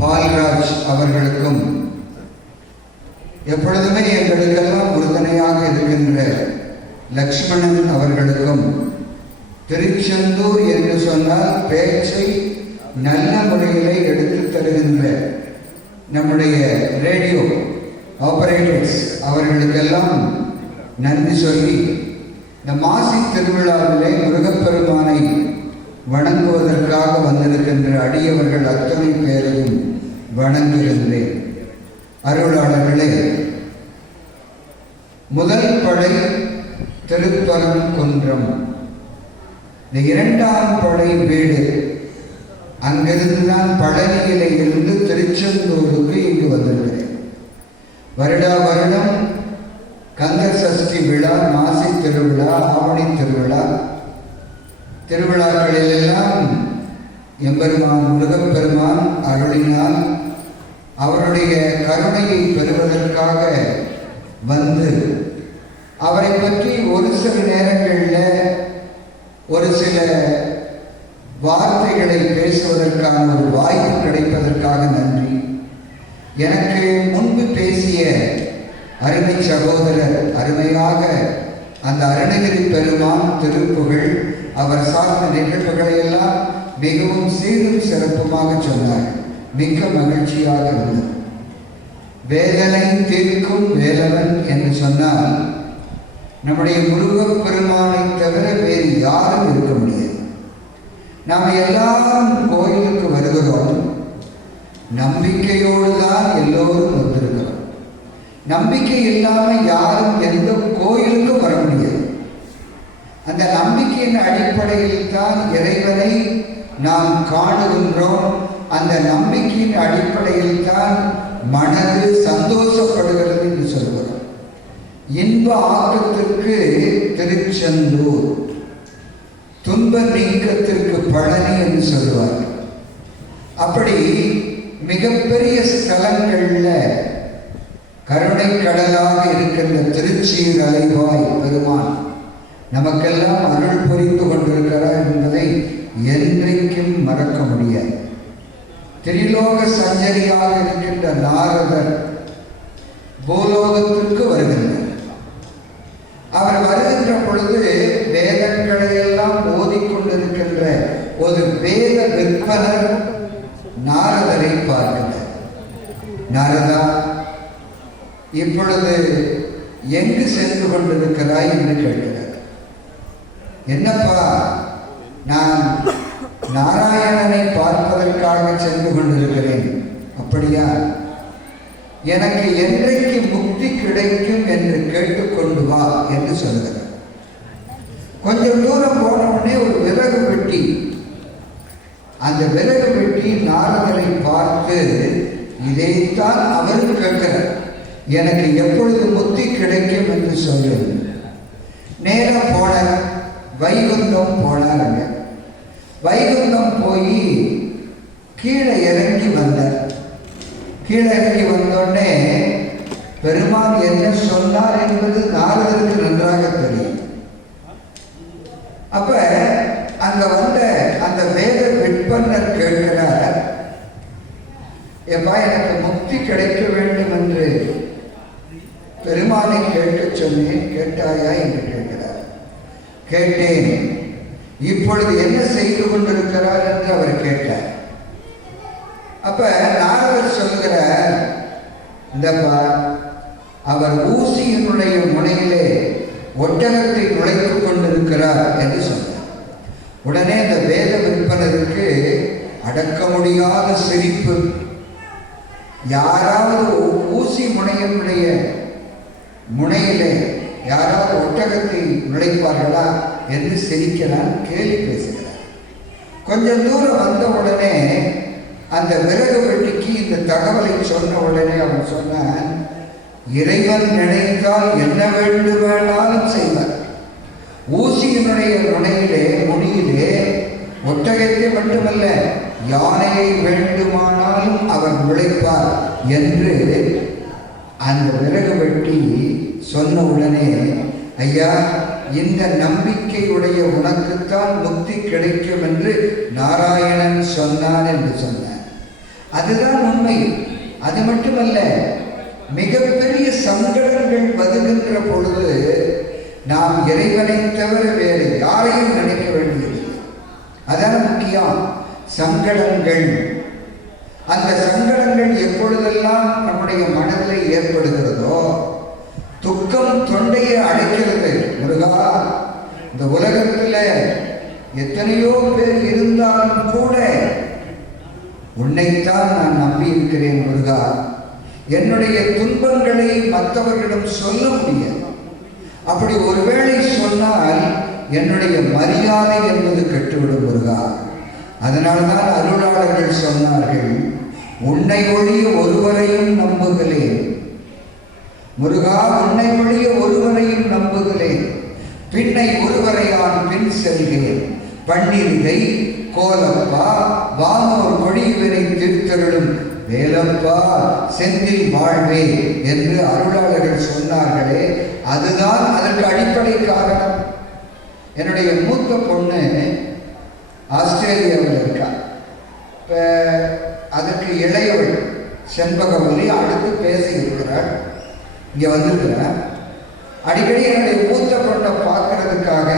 பால்ராஜ் அவர்களுக்கும் எப்பொழுதுமே எங்களுக்கெல்லாம் உறுதுணையாக இருக்கின்ற லக்ஷ்மணன் அவர்களுக்கும் திருச்செந்தூர் என்று சொன்னால் பேச்சை நல்ல முறையிலே எடுத்து தருகின்ற நம்முடைய ரேடியோ ஆபரேட்டர்ஸ் அவர்களுக்கெல்லாம் நன்றி சொல்லி இந்த மாசி திருவிழாவிலே முருகப்பெருமானை வணங்குவதற்காக வந்திருக்கின்ற அடியவர்கள் அத்தனை பேரையும் வணங்குகின்றேன். அருளாளர்களே, முதல் படை திருப்பரங்குன்றம், இந்த இரண்டாம் படை வீடு அங்கிருந்துதான் பழனியிலே இருந்து திருச்செந்தூருக்கு இங்கு வந்திருக்கிறேன். வருடா வருடம் கந்த சஷ்டி விழா, மாசி திருவிழா, ஆவணி திருவிழா, திருவிழாக்களிலெல்லாம் எம்பெருமான் முருகப்பெருமான் அருளினால் அவருடைய கருணையை பெறுவதற்காக வந்து அவரை பற்றி ஒரு சில நேரங்களில் ஒரு சில வார்த்தைகளை பேசுவதற்கான ஒரு வாய்ப்பு கிடைப்பதற்காக நன்றி. எனக்கு முன்பு பேசிய அருமை சகோதரர் அருமையாக அந்த அருணகிரி பெருமான் திருப்புகழ், அவர் சார்ந்த நிகழ்வுகளை எல்லாம் மிகவும் சீரும் சிறப்புமாக சொன்னார். மிக்க மகிழ்ச்சியாக இருந்தது. வேதனை தீர்க்கும் வேலவன் என்று சொன்னால் நம்முடைய முருகப்பெருமானை தவிர வேறு யாரும் இருக்க முடியாது. நாம் எல்லாரும் கோயிலுக்கு வருகிறோம், நம்பிக்கையோடு தான் எல்லோரும் வந்திருக்கிறோம். நம்பிக்கை இல்லாமல் யாரும் எந்த கோயிலுக்கும் வர முடியாது. அந்த நம்பிக்கையின் அடிப்படையில் தான் இறைவனை நாம் காணுகின்றோம். அந்த நம்பிக்கையின் அடிப்படையில் தான் மனது சந்தோஷப்படுகிறது என்று சொல்கிறோம். இன்ப ஆக்கத்திற்கு திருச்செந்தூர், துன்ப நீக்கத்திற்கு பழனி என்று சொல்வார். அப்படி மிகப்பெரிய ஸ்தலங்கள்ல கருணை கடலாக இருக்கின்ற திருச்சீர் அலைவாய் பெருமான் நமக்கெல்லாம் அருள் புரிந்து கொண்டிருக்கிறார் என்பதை என்றைக்கும் மறக்க முடியாது. திரிலோக சஞ்சரியாக இருக்கின்ற நாரதர் பூலோகத்திற்கு வருகின்றார். அவர் வருகின்ற பொழுது வேதங்களை எல்லாம் ஓதிக்கொண்டிருக்கின்ற ஒரு வேத விற்பனர் நாரதரை பார்க்கிறார். நாரதா, இப்பொழுது எங்கு சென்று கொண்டிருக்கிறாய் என்று கேட்கிறார். என்னப்பா, நான் நாராயணனை பார்ப்பதற்காக சென்று கொண்டிருக்கிறேன். அப்படியா? எனக்கு என்றைக்கு முக்தி கிடைக்கும் என்று கேட்டுக்கொண்டு வா என்று சொல்கிறார். கொஞ்சம் தூரம் போனவுடனே ஒரு விறகு வெட்டி, அந்த விறகு வெட்டி நாரதரை பார்த்து இதைத்தான் அவர் கேட்கிறார், எனக்கு எப்பொழுது முக்தி கிடைக்கும் என்று சொல்லுங்க. நேரம் போன வைகுண்டம் போனாருங்க. வைகுண்டம் போய் கீழே இறங்கி வந்தார். கீழே இறங்கி வந்தோடனே பெருமான் என்ன சொன்னார் என்பது நாரதருக்கு நன்றாக தெரியும். அப்ப அங்க வந்த அந்த வேத விற்பனர் கேட்கிறார், எப்பா எனக்கு முக்தி கிடைக்க வேண்டும் என்று பெருமானை கேட்க சொன்னேன், கேட்டாயா என்று கேட்கிறார். கேட்டேன். இப்பொழுது என்ன செய்து கொண்டிருக்கிறார் என்று அவர் கேட்டார். அப்ப நாரதர் சொல்லுகிறார், இந்தப்பா, அவர் ஊசியினுடைய முனையிலே ஒட்டகத்தை நுழைத்துக் கொண்டிருக்கிறார் என்று சொன்னார். உடனே இந்த வேத விற்பனருக்கு அடக்க முடியாத சிரிப்பு. யாராவது ஊசி முனையினுடைய முனையிலே யாராவது ஒட்டகத்தை நுழைப்பார்களா என்று சிரிக்கிறான், கேலி பேசுகிறார். கொஞ்சம் தூரம் வந்த உடனே அந்த விறகு வெட்டிக்கு இந்த தகவலை சொன்ன உடனே அவன் சொன்னான், இறைவன் நினைத்தால் என்ன வேண்டுமானாலும் செய்வார். ஊசியினுடைய முடியிலே ஒட்டகத்தை மட்டுமல்ல யானையை வேண்டுமானாலும் அவர் நுழைப்பார் என்று அந்த விறகு வெட்டி சொன்ன உடனே, ஐயா, இந்த நம்பிக்கையுடைய உனக்குத்தான் முக்தி கிடைக்கும் என்று நாராயணன் சொன்னான் என்று சொன்னார். அதுதான் உண்மை. அது மட்டுமல்ல, மிகப்பெரிய சங்கடங்கள் வருகின்ற பொழுது நாம் இறைவனை தவிர வேறு யாரையும் நினைக்க வேண்டியது. அதான் முக்கியம். சங்கடங்கள், அந்த சங்கடங்கள் எப்பொழுதெல்லாம் நம்முடைய மனதில் ஏற்படுகிறதோ, துக்கம் தொண்டையை அடைக்கிறது. முருகா, இந்த உலகத்தில் எத்தனையோ பேர் இருந்தாலும் கூட உன்னைத்தான் நான் நம்பி இருக்கிறேன் முருகா. என்னுடைய துன்பங்களை மற்றவர்களிடம் சொல்ல முடியாது. அப்படி ஒருவேளை சொன்னால் என்னுடைய மரியாதை என்பது கெட்டுவிடும் முருகா. அதனால்தான் அருளாளர்கள் சொன்னார்கள், உன்னை ஒழிய ஒருவரையும் நம்புகிறேன் முருகா, உன்னை ஒழிய ஒருவரையும் நம்புகிறேன், பின்னை ஒருவரையான் பின் செல்கிறேன், பன்னிருகை கோலப்பா வானோர் கொடிவரை திருத்தருளும் வேலப்பா செந்தில் வாழ்வே என்று அருளாளர்கள் சொன்னார்களே, அதுதான் அதற்கு அடிப்படை காரணம். என்னுடைய மூத்த பொண்ணு ஆஸ்திரேலியாவில் இருக்கார். இப்போ அதுக்கு இளையவள் செண்பகவல்லி அடுத்து பேசி இருக்கிறாள். இங்கே வந்திருக்கிறேன். அடிக்கடி என்னுடைய மூத்த பொண்ணை பார்க்கறதுக்காக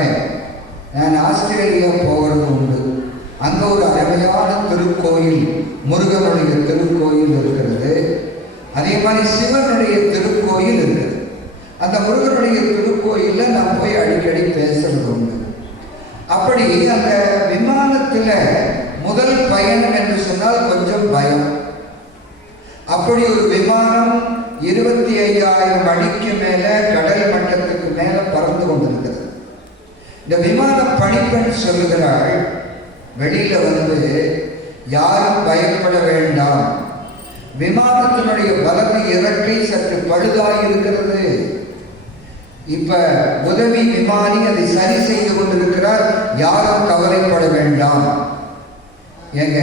நான் ஆஸ்திரேலியா போகிறது உண்டு. அங்கே ஒரு அருமையான திருக்கோயில், முருகனுடைய திருக்கோயில் இருக்கிறது. அதே மாதிரி சிவனுடைய திருக்கோயில் இருக்கிறது. அந்த முருகனுடைய திருக்கோயிலில் நான் போய் அடிக்கடி பேசுறது உண்டு. அப்படி அந்த விமானத்தில் முதல் பயணம் என்று சொன்னால் கொஞ்சம் பயம். அப்படி ஒரு விமானம் 25,000 அடிக்கு மேலே கடல் மட்டத்துக்கு மேலே பறந்து கொண்டிருக்கிறது. இந்த விமான பணிப்பெண் சொல்லுகிறாள், வெளியில வந்து யாரும் பயப்பட வேண்டாம், விமானத்தினுடைய வலது இறக்கை சற்று பழுதாய் இருக்கிறது, இப்ப உதவி விமானி அதை சரி செய்து கொண்டிருக்கிறார், யாரும் கவலைப்பட வேண்டாம். எங்க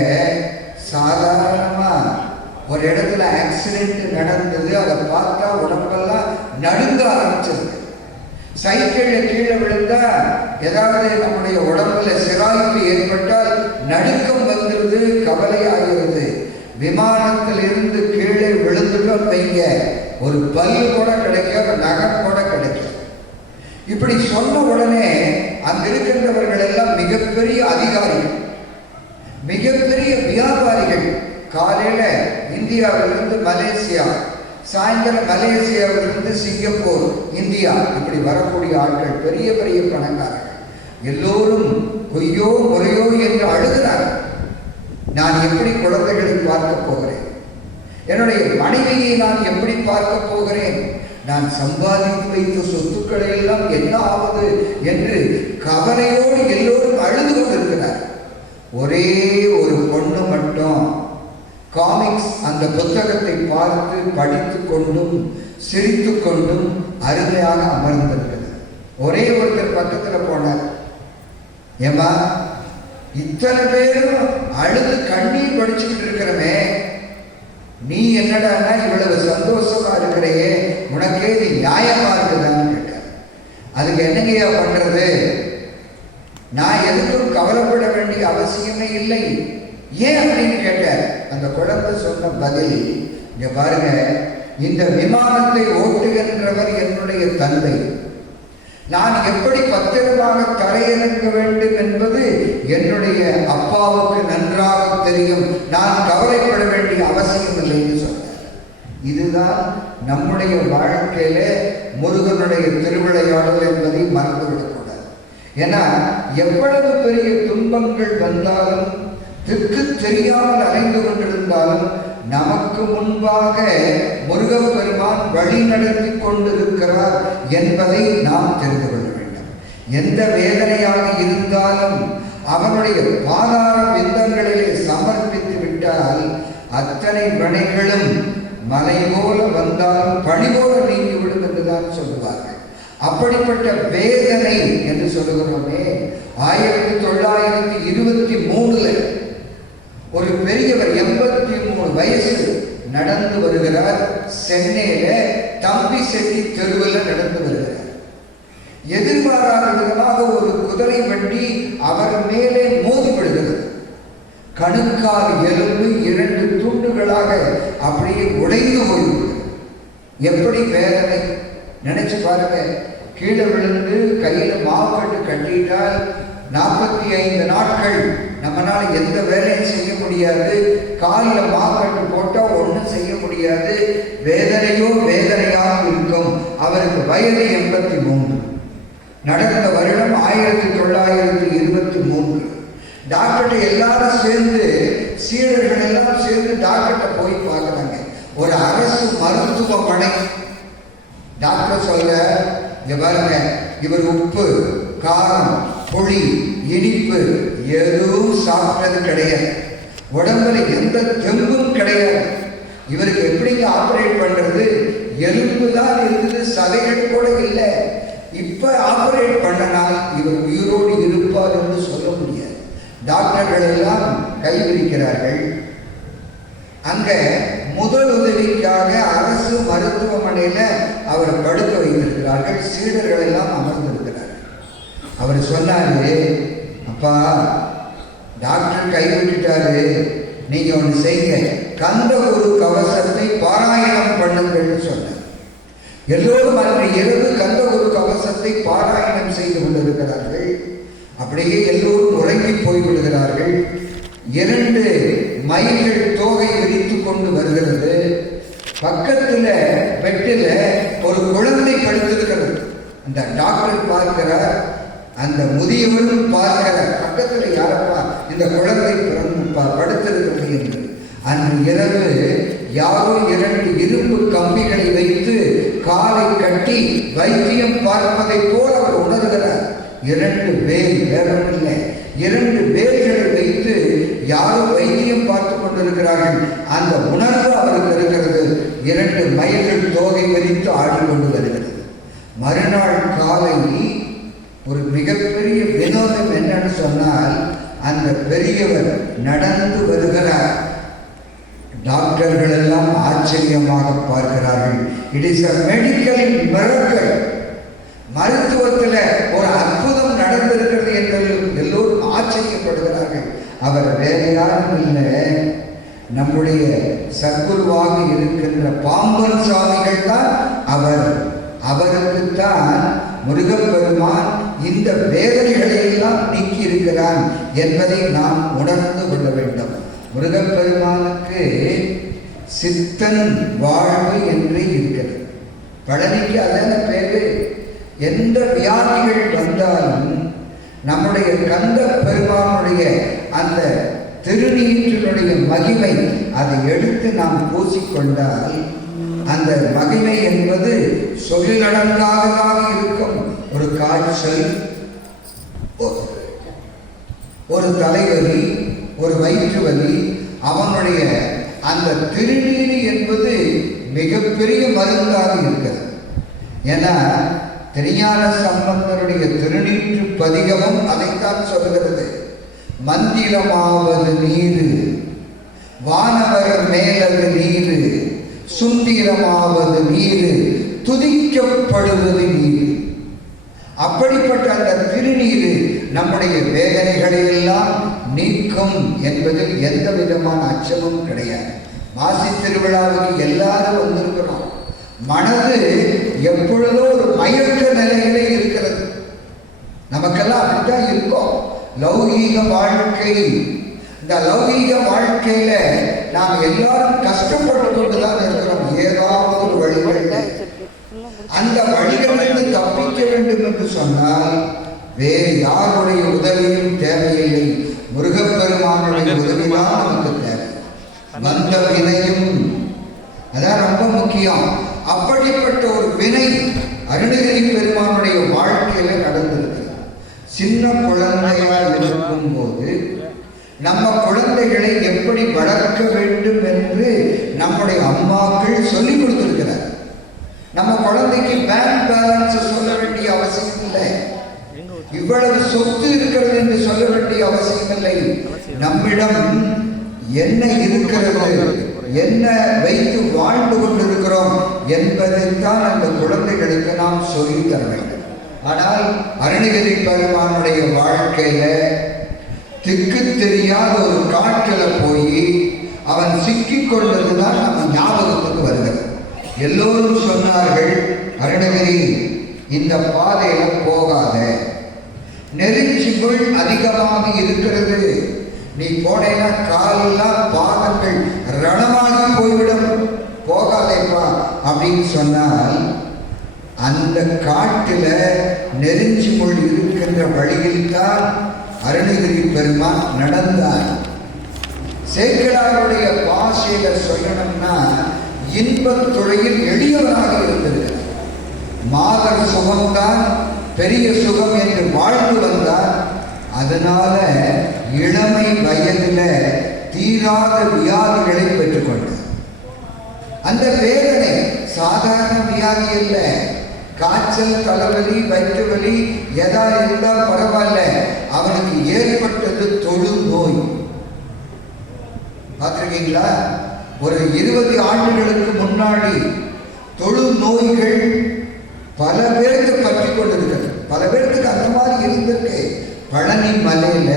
சாதாரணமா ஒரு இடத்துல ஆக்சிடென்ட் நடந்தது, அதை பார்த்தா உடம்பெல்லாம் நடுங்க ஆரம்பிச்சிருக்கு. சைக்கிளில் கீழே விழுந்தா ஏதாவது நம்முடைய உடம்புல சிராய்ப்பு ஏற்பட்டால் நடுக்கம் வந்துடுது, கவலையாகிறது. விமானத்தில் இருந்து கீழே விழுந்துட்டோம் வைங்க, ஒரு பல்லு கூட கிடைக்கும், நகம் கூட கிடைக்கும். இப்படி சொன்ன உடனே அங்க இருக்கின்றவர்கள் எல்லாம் மிகப்பெரிய அதிகாரிகள், மிகப்பெரிய வியாபாரிகள். காலையில இந்தியாவிலிருந்து மலேசியா, சாயந்தரம் மலேசியாவிலிருந்து சிங்கப்பூர், இந்தியா, இப்படி வரக்கூடிய ஆட்கள் பெரிய பெரிய பணக்காரர்கள். எல்லோரும் பொய்யோ முறையோ என்று அழுகிறார்கள். நான் எப்படி குழந்தைகளை பார்க்க போகிறேன், என்னுடைய மனைவியை நான் எப்படி பார்க்க போகிறேன், நான் சம்பாதித்து வைத்த சொத்துக்களை எல்லாம் என்ன ஆவது என்று கவலையோடு எல்லோரும் அழுது கொண்டிருக்கிறார். ஒரே ஒரு பொண்ணு மட்டும் காமிக்ஸ் அந்த புத்தகத்தை பார்த்து படித்து கொண்டும் சிரித்து கொண்டும் அருமையாக அமர்ந்திருக்கிறது. ஒரே ஒருத்தர் பக்கத்தில் போனார், ஏமா இத்தனை பேரும் அழுது கண்ணீர் படிச்சுக்கிட்டு இருக்கிறமே, நீ என்னடான்னா இவ்வளவு சந்தோஷமா இருக்கிறையே, உனக்கே இது நியாயமா இருக்குதான்னு கேட்டார். அதுக்கு என்னங்கய்யா பண்றது, நான் எதுக்கும் கவலைப்பட வேண்டிய அவசியமே இல்லை, ஏன் அப்படின்னு கேட்டார். அந்த குழந்தை சொன்ன பதில், இங்க பாருங்க, இந்த விமானத்தை ஓட்டுகின்றவர் என்னுடைய தந்தை, நான் எப்படி பத்திரமாக தரையிறங்க வேண்டும் என்பது என்னுடைய அப்பாவுக்கு நன்றாக தெரியும், நான் கவலைப்பட வேண்டிய அவசியம் இல்லைன்னு சொன்னார். இதுதான் நம்முடைய வாழ்க்கையில முருகனுடைய திருவிளையாடல் என்பதை மறந்துவிடக்கூடாது. ஏன்னா எவ்வளவு பெரிய துன்பங்கள் வந்தாலும், திக்கு தெரியாமல் அலைந்து கொண்டிருந்தாலும், நமக்கு முன்பாக முருகப்பெருமான் வழி நடத்தி கொண்டிருக்கிறார் என்பதை நாம் தெரிந்து கொள்ள வேண்டும். எந்த வேதனையாக இருந்தாலும் அவனுடைய பாதார விந்தங்களிலே சமர்ப்பித்து விட்டால் அத்தனை வினைகளும் மலை போல வந்தாலும் பனி போல நீங்கிவிடும் என்றுதான் சொல்லுவார்கள். அப்படிப்பட்ட வேதனை என்று சொல்லுகிறோமே, 1923 ஒரு பெரியவர் 83 வயசு நடந்து வருகிறார். சென்னையில தம்பி செட்டி தெருவில் நடந்து வருகிறார். எதிர்பாராத விதமாக ஒரு குதிரை வண்டி அவர் மேலே மோதி விடுகிறது. கணுக்கால் எலும்பு 2 துண்டுகளாக அப்படியே உடைந்து போய்விடும். எப்படி வேதனை நினைச்சு பாருங்க. கீழே விழுந்து கையில மாவுக்கட்டு கட்டிட்டால் 45 நாட்கள் நம்மளால எந்த வேலையும் செய்ய முடியாது. காலில் மாவுக்கட்டு போட்டால் ஒன்றும் செய்ய முடியாது. வேதனையோ வேதனையாக இருக்கும். அவருக்கு வயது 83. நடந்த வருடம் 1923. டாக்டர்கிட்ட எல்லாரும் சேர்ந்து, சீடர்கள் எல்லாம் சேர்ந்து டாக்டர்கிட்ட போய் பார்க்குறாங்க. ஒரு அரசு மருத்துவமனை. டாக்டர் சொல்ல, இங்க பாருங்க, இவர் உப்பு, காரம், புளி, இனிப்பு எதுவும் சாப்பிட்டது கிடையாது. உடம்புல எந்த தெம்பும் கிடையாது. இவருக்கு எப்படிங்க ஆபரேட் பண்றது? எலும்பு தான் இருக்குது, சதைகள் கூட இல்லை. இப்ப ஆபரேட் பண்ணனால் இவர் உயிரோடு இருப்பார் என்று சொல்ல முடியாது. டாக்டர்கள் எல்லாம் கைவிரிக்கிறார்கள். அங்க முதல் உதவிக்காக அரசு மருத்துவமனையில அவர் படுக்க வைத்திருக்கிறார்கள். சீடர்கள் எல்லாம் அமர்ந்திருக்கிறார்கள். அவர் சொன்னாரு, அப்பா டாக்டர் கைவிட்டுட்டாரு, நீங்க ஒன்று செய்யுங்க, கந்தகுரு கவசத்தை பாராயணம் பண்ணுங்கள்னு சொன்னார். எல்லோரும் அன்று இரவு கந்தகுரு கவசத்தை பாராயணம் செய்து கொண்டிருக்கிறார்கள். அப்படியே எல்லோரும் உறங்கி போய்விடுகிறார்கள். 2 மயில்கள் தோகை விரித்து கொண்டு வருகிறது. பக்கத்துல பெட்டில் ஒரு குழந்தை படுத்திருக்கிறது. அந்த டாக்டர் பார்க்கிறார், அந்த முதியவரும் பார்க்கிறார். பக்கத்துல யாரப்பா இந்த குழந்தை படுத்திருக்கிறது என்று. அன்று இரவு யாரோ 2 இரும்பு கம்பிகளை வைத்து காலை கட்டி வைத்தியம் பார்ப்பதை போல அவர் உணர்கிறார். 2 வேல், வேறொன்றில்லை, 2 வேல்களை வைத்து யாரோ வைத்தியம் பார்த்து கொண்டிருக்கிறார்கள். அந்த உணர்வு அவருக்கு இருக்கிறது. 2 மயில்கள் தோகை விரித்து ஆடிக்கொண்டு வருகிறது. மறுநாள் காலை ஒரு மிகப்பெரிய வினோதம் என்னன்னு சொன்னால், அந்த பெரியவர் நடந்து வருகிறார். டாக்டர்கள் எல்லாம் ஆச்சரியமாக பார்க்கிறார்கள். It is a medical miracle. மருத்துவத்தில் ஒரு அற்புதம் நடந்திருக்கிறது என்று எல்லோரும் ஆச்சரியப்படுகிறார்கள். அவர் வேற யாரும் இல்லை, நம்முடைய சத்குருவாக இருக்கின்ற பாம்பன் சுவாமிகள் தான் அவர். அவருக்குத்தான் முருகப்பெருமான் இந்த வேதனைகளை எல்லாம் நீக்கி இருக்கிறான் என்பதை நாம் உணர்ந்து கொள்ள வேண்டும். முருகப்பெருமானுக்கு சித்தன் வாழ்வு என்று இருக்கிறது. பழனிக்கு அதான பேரு. எந்த வியாதிகள் வந்தாலும் நம்முடைய கந்த பெருமானுடைய அந்த திருநீற்றினுடைய மகிமை அதை எடுத்து நாம் பூசிக்கொண்டால் அந்த மகிமை என்பது சொல்லிலடங்காததாக இருக்கும். ஒரு காய்ச்சல், ஒரு தலைவலி, ஒரு வயிற்று வலி, அவனுடைய அந்த திருநீர் என்பது மிகப்பெரிய மருந்தாக இருக்கிறது. ஏன்னா திருஞான சம்பந்தருடைய திருநீற்று பதிகமும் அதைத்தான் சொல்கிறது. மந்திரமாவது நீரு, வானவர் மேலது நீரு, சுந்திரமாவது நீரு, துதிக்கப்படுவது நீரு. அப்படிப்பட்ட அந்த திருநீரு நம்முடைய வேதனைகளை எல்லாம் நீக்கும் என்பதில் எந்த விதமான அச்சமும் கிடையாது. மாசி திருவிழாவுக்கு எல்லாரும் வந்திருக்கிறோம். மனது எப்பொழுதோ ஒரு மயக்க நிலையிலே இருக்கிறது. நமக்கெல்லாம் அப்படித்தான் இருக்கும். லௌகீக வாழ்க்கை, இந்த லௌகீக வாழ்க்கையில நாம் எல்லாரும் கஷ்டப்பட்டு கொண்டுதான் இருக்கிறோம். ஏதாவது ஒரு வழிகள், அந்த வழிகளிலிருந்து தப்பிக்க வேண்டும் என்று சொன்னால் வேறு யாருடைய உதவியும் தேவையில்லை. முருகப்பெருமானுடைய உதவிதான் நமக்கு தேவை. வந்த வினையும் அதான் ரொம்ப முக்கியம். அப்படிப்பட்ட ஒரு வினை அருணகிரி பெருமானுடைய வாழ்க்கையில நடந்திருக்கு. சின்ன குழந்தையாக இருக்கும் போது நம்ம குழந்தைகளை எப்படி வளர்க்க வேண்டும் என்று நம்முடைய அம்மாக்கள் சொல்லிக் கொடுத்திருக்கிறார். நம்ம குழந்தைக்கு பேங்க் பேலன்ஸ் சொல்ல வேண்டிய அவசியம் இல்லை. இவ்வளவு சொத்து இருக்கிறது என்று சொல்ல வேண்டிய அவசியம் இல்லை. நம்மிடம் என்ன இருக்கிறது, என்ன வைத்து வாழ்ந்து கொண்டிருக்கிறோம் என்பதைத்தான் அந்த குழந்தைகளுக்கு நாம் சொல்லித் தர வேண்டும். ஆனால் அருணகிரி பெருமானுடைய வாழ்க்கையில திக்கு தெரியாத ஒரு காட்டுல போய் அவன் சிக்கிக் கொண்டதுதான் நம்ம ஞாபகத்துக்கு வருகிறது. எல்லோரும் சொன்னார்கள், அருணகிரி இந்த பாதையில போகாத, நெருஞ்சிகள் அதிகமாக இருக்கிறது, நீ போனேன்னா காலெல்லாம் பாதங்கள் ரணமாகி போய்விடும், போகாதேப்பா அப்படின்னு சொன்னால், அந்த காட்டுல நெருஞ்சி முள் இருக்கின்ற வழியில் தான் அருணகிரி பெருமான் நடந்தார். சேக்கிழாருடைய பாஷையில சொல்லணும்னா இன்பத்துறையில் எளியவராக இருந்தது. மாதர் சுகம்தான் பெரிய சுகம் என்று வாழ்ந்து வந்தார். அதனால இளமை வயதுல தீராத வியாதிகளை பெற்றுக்கொண்டார். அந்த வேதனை சாதாரண வியாதி அல்ல. காய்ச்சல், தலைவலி, வயிற்று வலி எதா இருந்தால் பரவாயில்ல, அவனுக்கு ஏற்பட்டது தொழு நோய். பார்த்திருக்கீங்களா? ஒரு 20 ஆண்டுகளுக்கு முன்னாடி தொழு நோய்கள் பல பேருக்கு பற்றி கொண்டிருக்கிறது. பல பேருக்கு அந்த மாதிரி இருந்திருக்கு. பழனி மலையில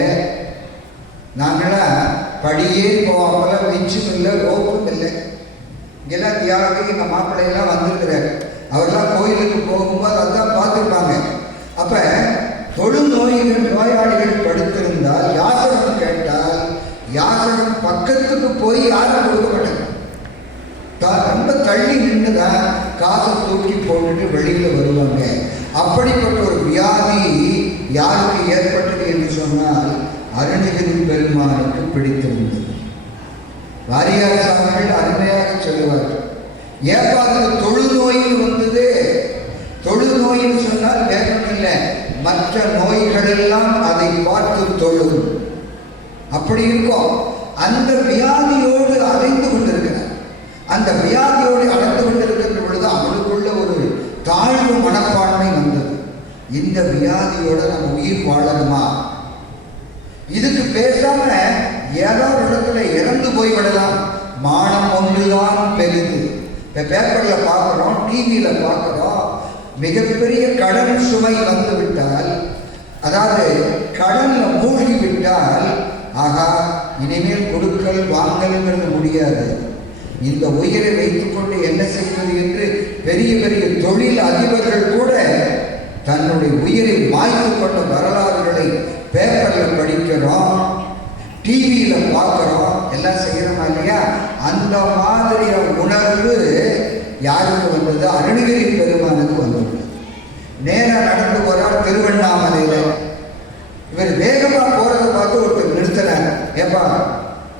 நாங்களாம் படியே போவாமல, மிச்சும் இல்லை, ரோப்பும் இல்லை. இங்கெல்லாம் தியாகத்துக்கு எங்கள் மாப்பிள்ளையெல்லாம் வந்திருக்கிறார். அவர்லாம் கோயிலுக்கு போகும்போது அதான் பார்த்துருப்பாங்க. அப்ப தொழு நோயாளிகள் படுத்திருந்தால் யாசகம் கேட்டால் யாசகம் பக்கத்துக்கு போய் யாரும் கொடுக்க மாட்டாங்க. ரொம்ப தள்ளி நின்றுதான் காசை தூக்கி போட்டுட்டு வெளியில வருவாங்க. அப்படிப்பட்ட ஒரு வியாதி யாருக்கு ஏற்பட்டது என்று சொன்னால் அருணகிரி பெருமானுக்கு பிடித்திருந்தது. வாரியார் அவர்கள் அருமையாக சொல்லுவார்கள், ஏப்பா அதுக்கு தொழு நோயில் வந்தது. தொழு நோயின்னு சொன்னால் வேகம் இல்லை, மற்ற நோய்கள் எல்லாம் அதை பார்த்து தொழும். அப்படி இருக்கும். அந்த வியாதியோடு அலைந்து கொண்டிருக்கிறார். அந்த வியாதியோடு அலைந்து கொண்டிருக்கின்ற பொழுது அவளுக்குள்ள ஒரு தாழ்வு மனப்பான்மை வந்தது. இந்த வியாதியோட நம்ம உயிர் வாழணுமா? இதுக்கு பேசாம ஏதோ ஒரு இடத்துல இறந்து போய்விடலாம். மானம் ஒன்றுதான் பெரிது. இப்ப பேப்பர்ல பார்க்கிறோம், டிவியில பார்க்கிறோம், மிகப்பெரிய கடன் சுமை வந்து விட்டால், அதாவது கடன்ல மூழ்கி விட்டால், ஆகா இனிமேல் கொடுக்கல் வாங்கல்ங்கிறது முடியாது, இந்த உயிரை வைத்துக்கொண்டு என்ன செய்வது என்று பெரிய பெரிய தொழில் அதிபர்கள் கூட தன்னுடைய உயிரை மாய்த்து கொண்ட வரலாறுகளை பேப்பர்ல படிக்கிறோம், டிவியில பார்க்கிறோம், எல்லாம் செய்யறோமா இல்லையா? அந்த மாதிரியான உணர்வு யாருக்கு வந்தது? அருணகிரி பெருமானுக்கு வந்தது. நேரா நடந்து போறார் திருவண்ணாமலையில. இவர் வேகமா போறதை பார்த்து ஒருத்தர் நிறுத்தினார். ஏப்பா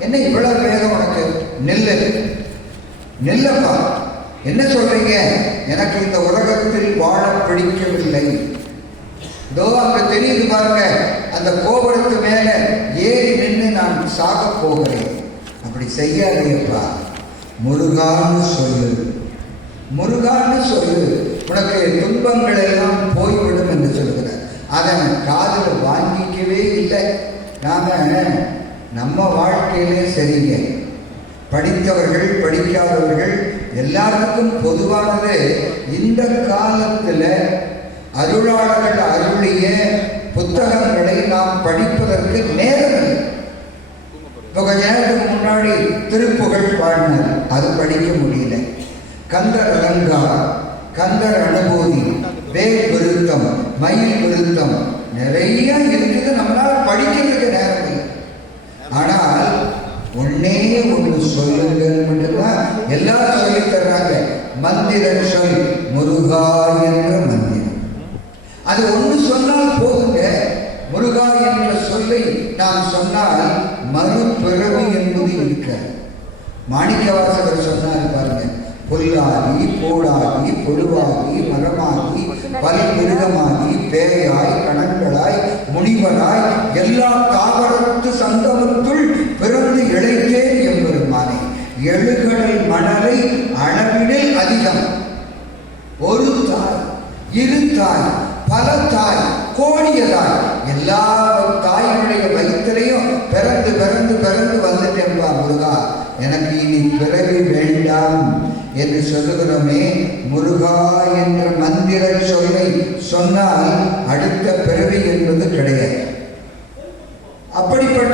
என்ன இவ்வளவு வேகம் உனக்கு? நெல்லு நெல்லப்பா, என்ன சொல்றீங்க? எனக்கு இந்த உலகத்தில் வாழ பிடிக்கவில்லை. இதோ அங்க தெரியுது பாருங்க, அந்த கோபுரத்து மேல ஏறி நின்று நான் சாக போகிறேன். அப்படி செய்யாதேப்பா, முருகான்னு சொல்லு, முருகான்னு சொல்லு, உனக்கு துன்பங்கள் எல்லாம் போய்விடும் என்று சொல்கிறார். அதன் காதில் வாங்கிக்கவே இல்லை. நாம நம்ம வாழ்க்கையிலே சரிங்க, படித்தவர்கள் படிக்காதவர்கள் எல்லாருக்கும் பொதுவானது. இந்த காலத்துல அருளாளர்கள் அருளிய புத்தகங்களை நாம் படிப்பதற்கு நேரம் இல்லை. இப்போ கொஞ்ச நேரத்துக்கு முன்னாடி திருப்புகழ் பாடினார், அது படிக்க முடியல. கந்தர் அலங்காரம், கந்தர் அனுபூதி, வேல் விருத்தம், மயில் விருத்தம் நிறைய இருக்குது, நம்மளால படிக்கிறதுக்கு நேரம் இல்லை. ஆனால் ஒன்னே ஒன்று சொல்லுங்க மட்டும்தான் எல்லாரும் சொல்லி தர்றாங்க. மந்திரம் சொல், முருகா என்ற மந்திரம். அது ஒன்று சொன்னால் போதுங்க. முருகா என்ற சொல்லை நாம் சொன்னால் மறுபிறவி என்பது இருக்க. மாணிக்கவாசகர் சொன்னார் பாருங்க, புல்லாகி போடாகி பொழுவாகி மரமாகி பல் மிருகமாகி பேயாய் கணங்களாய் முனிவராய் எல்லா தாவரத்து சங்கமத்துள் பிறந்து இழைத்தேன் எம்பெருமானே. எழுகடல் மணலை அளவிடில் அதிகம். ஒரு தாய், இரு தாய், பல தாய், கோடியதாய், எல்லா தாய்களுடைய வயிற்றிலையும் பிறந்து பிறந்து பிறந்து வந்துட்டேன்பா முருகா, எனக்கு இனி பிறவி வேண்டாம் என்று சொல்லுகிறோமே. முருகா என்ற மந்திர சொல்லை சொன்னால் அடுத்த பிறவி என்பது கிடையாது. அப்படிப்பட்ட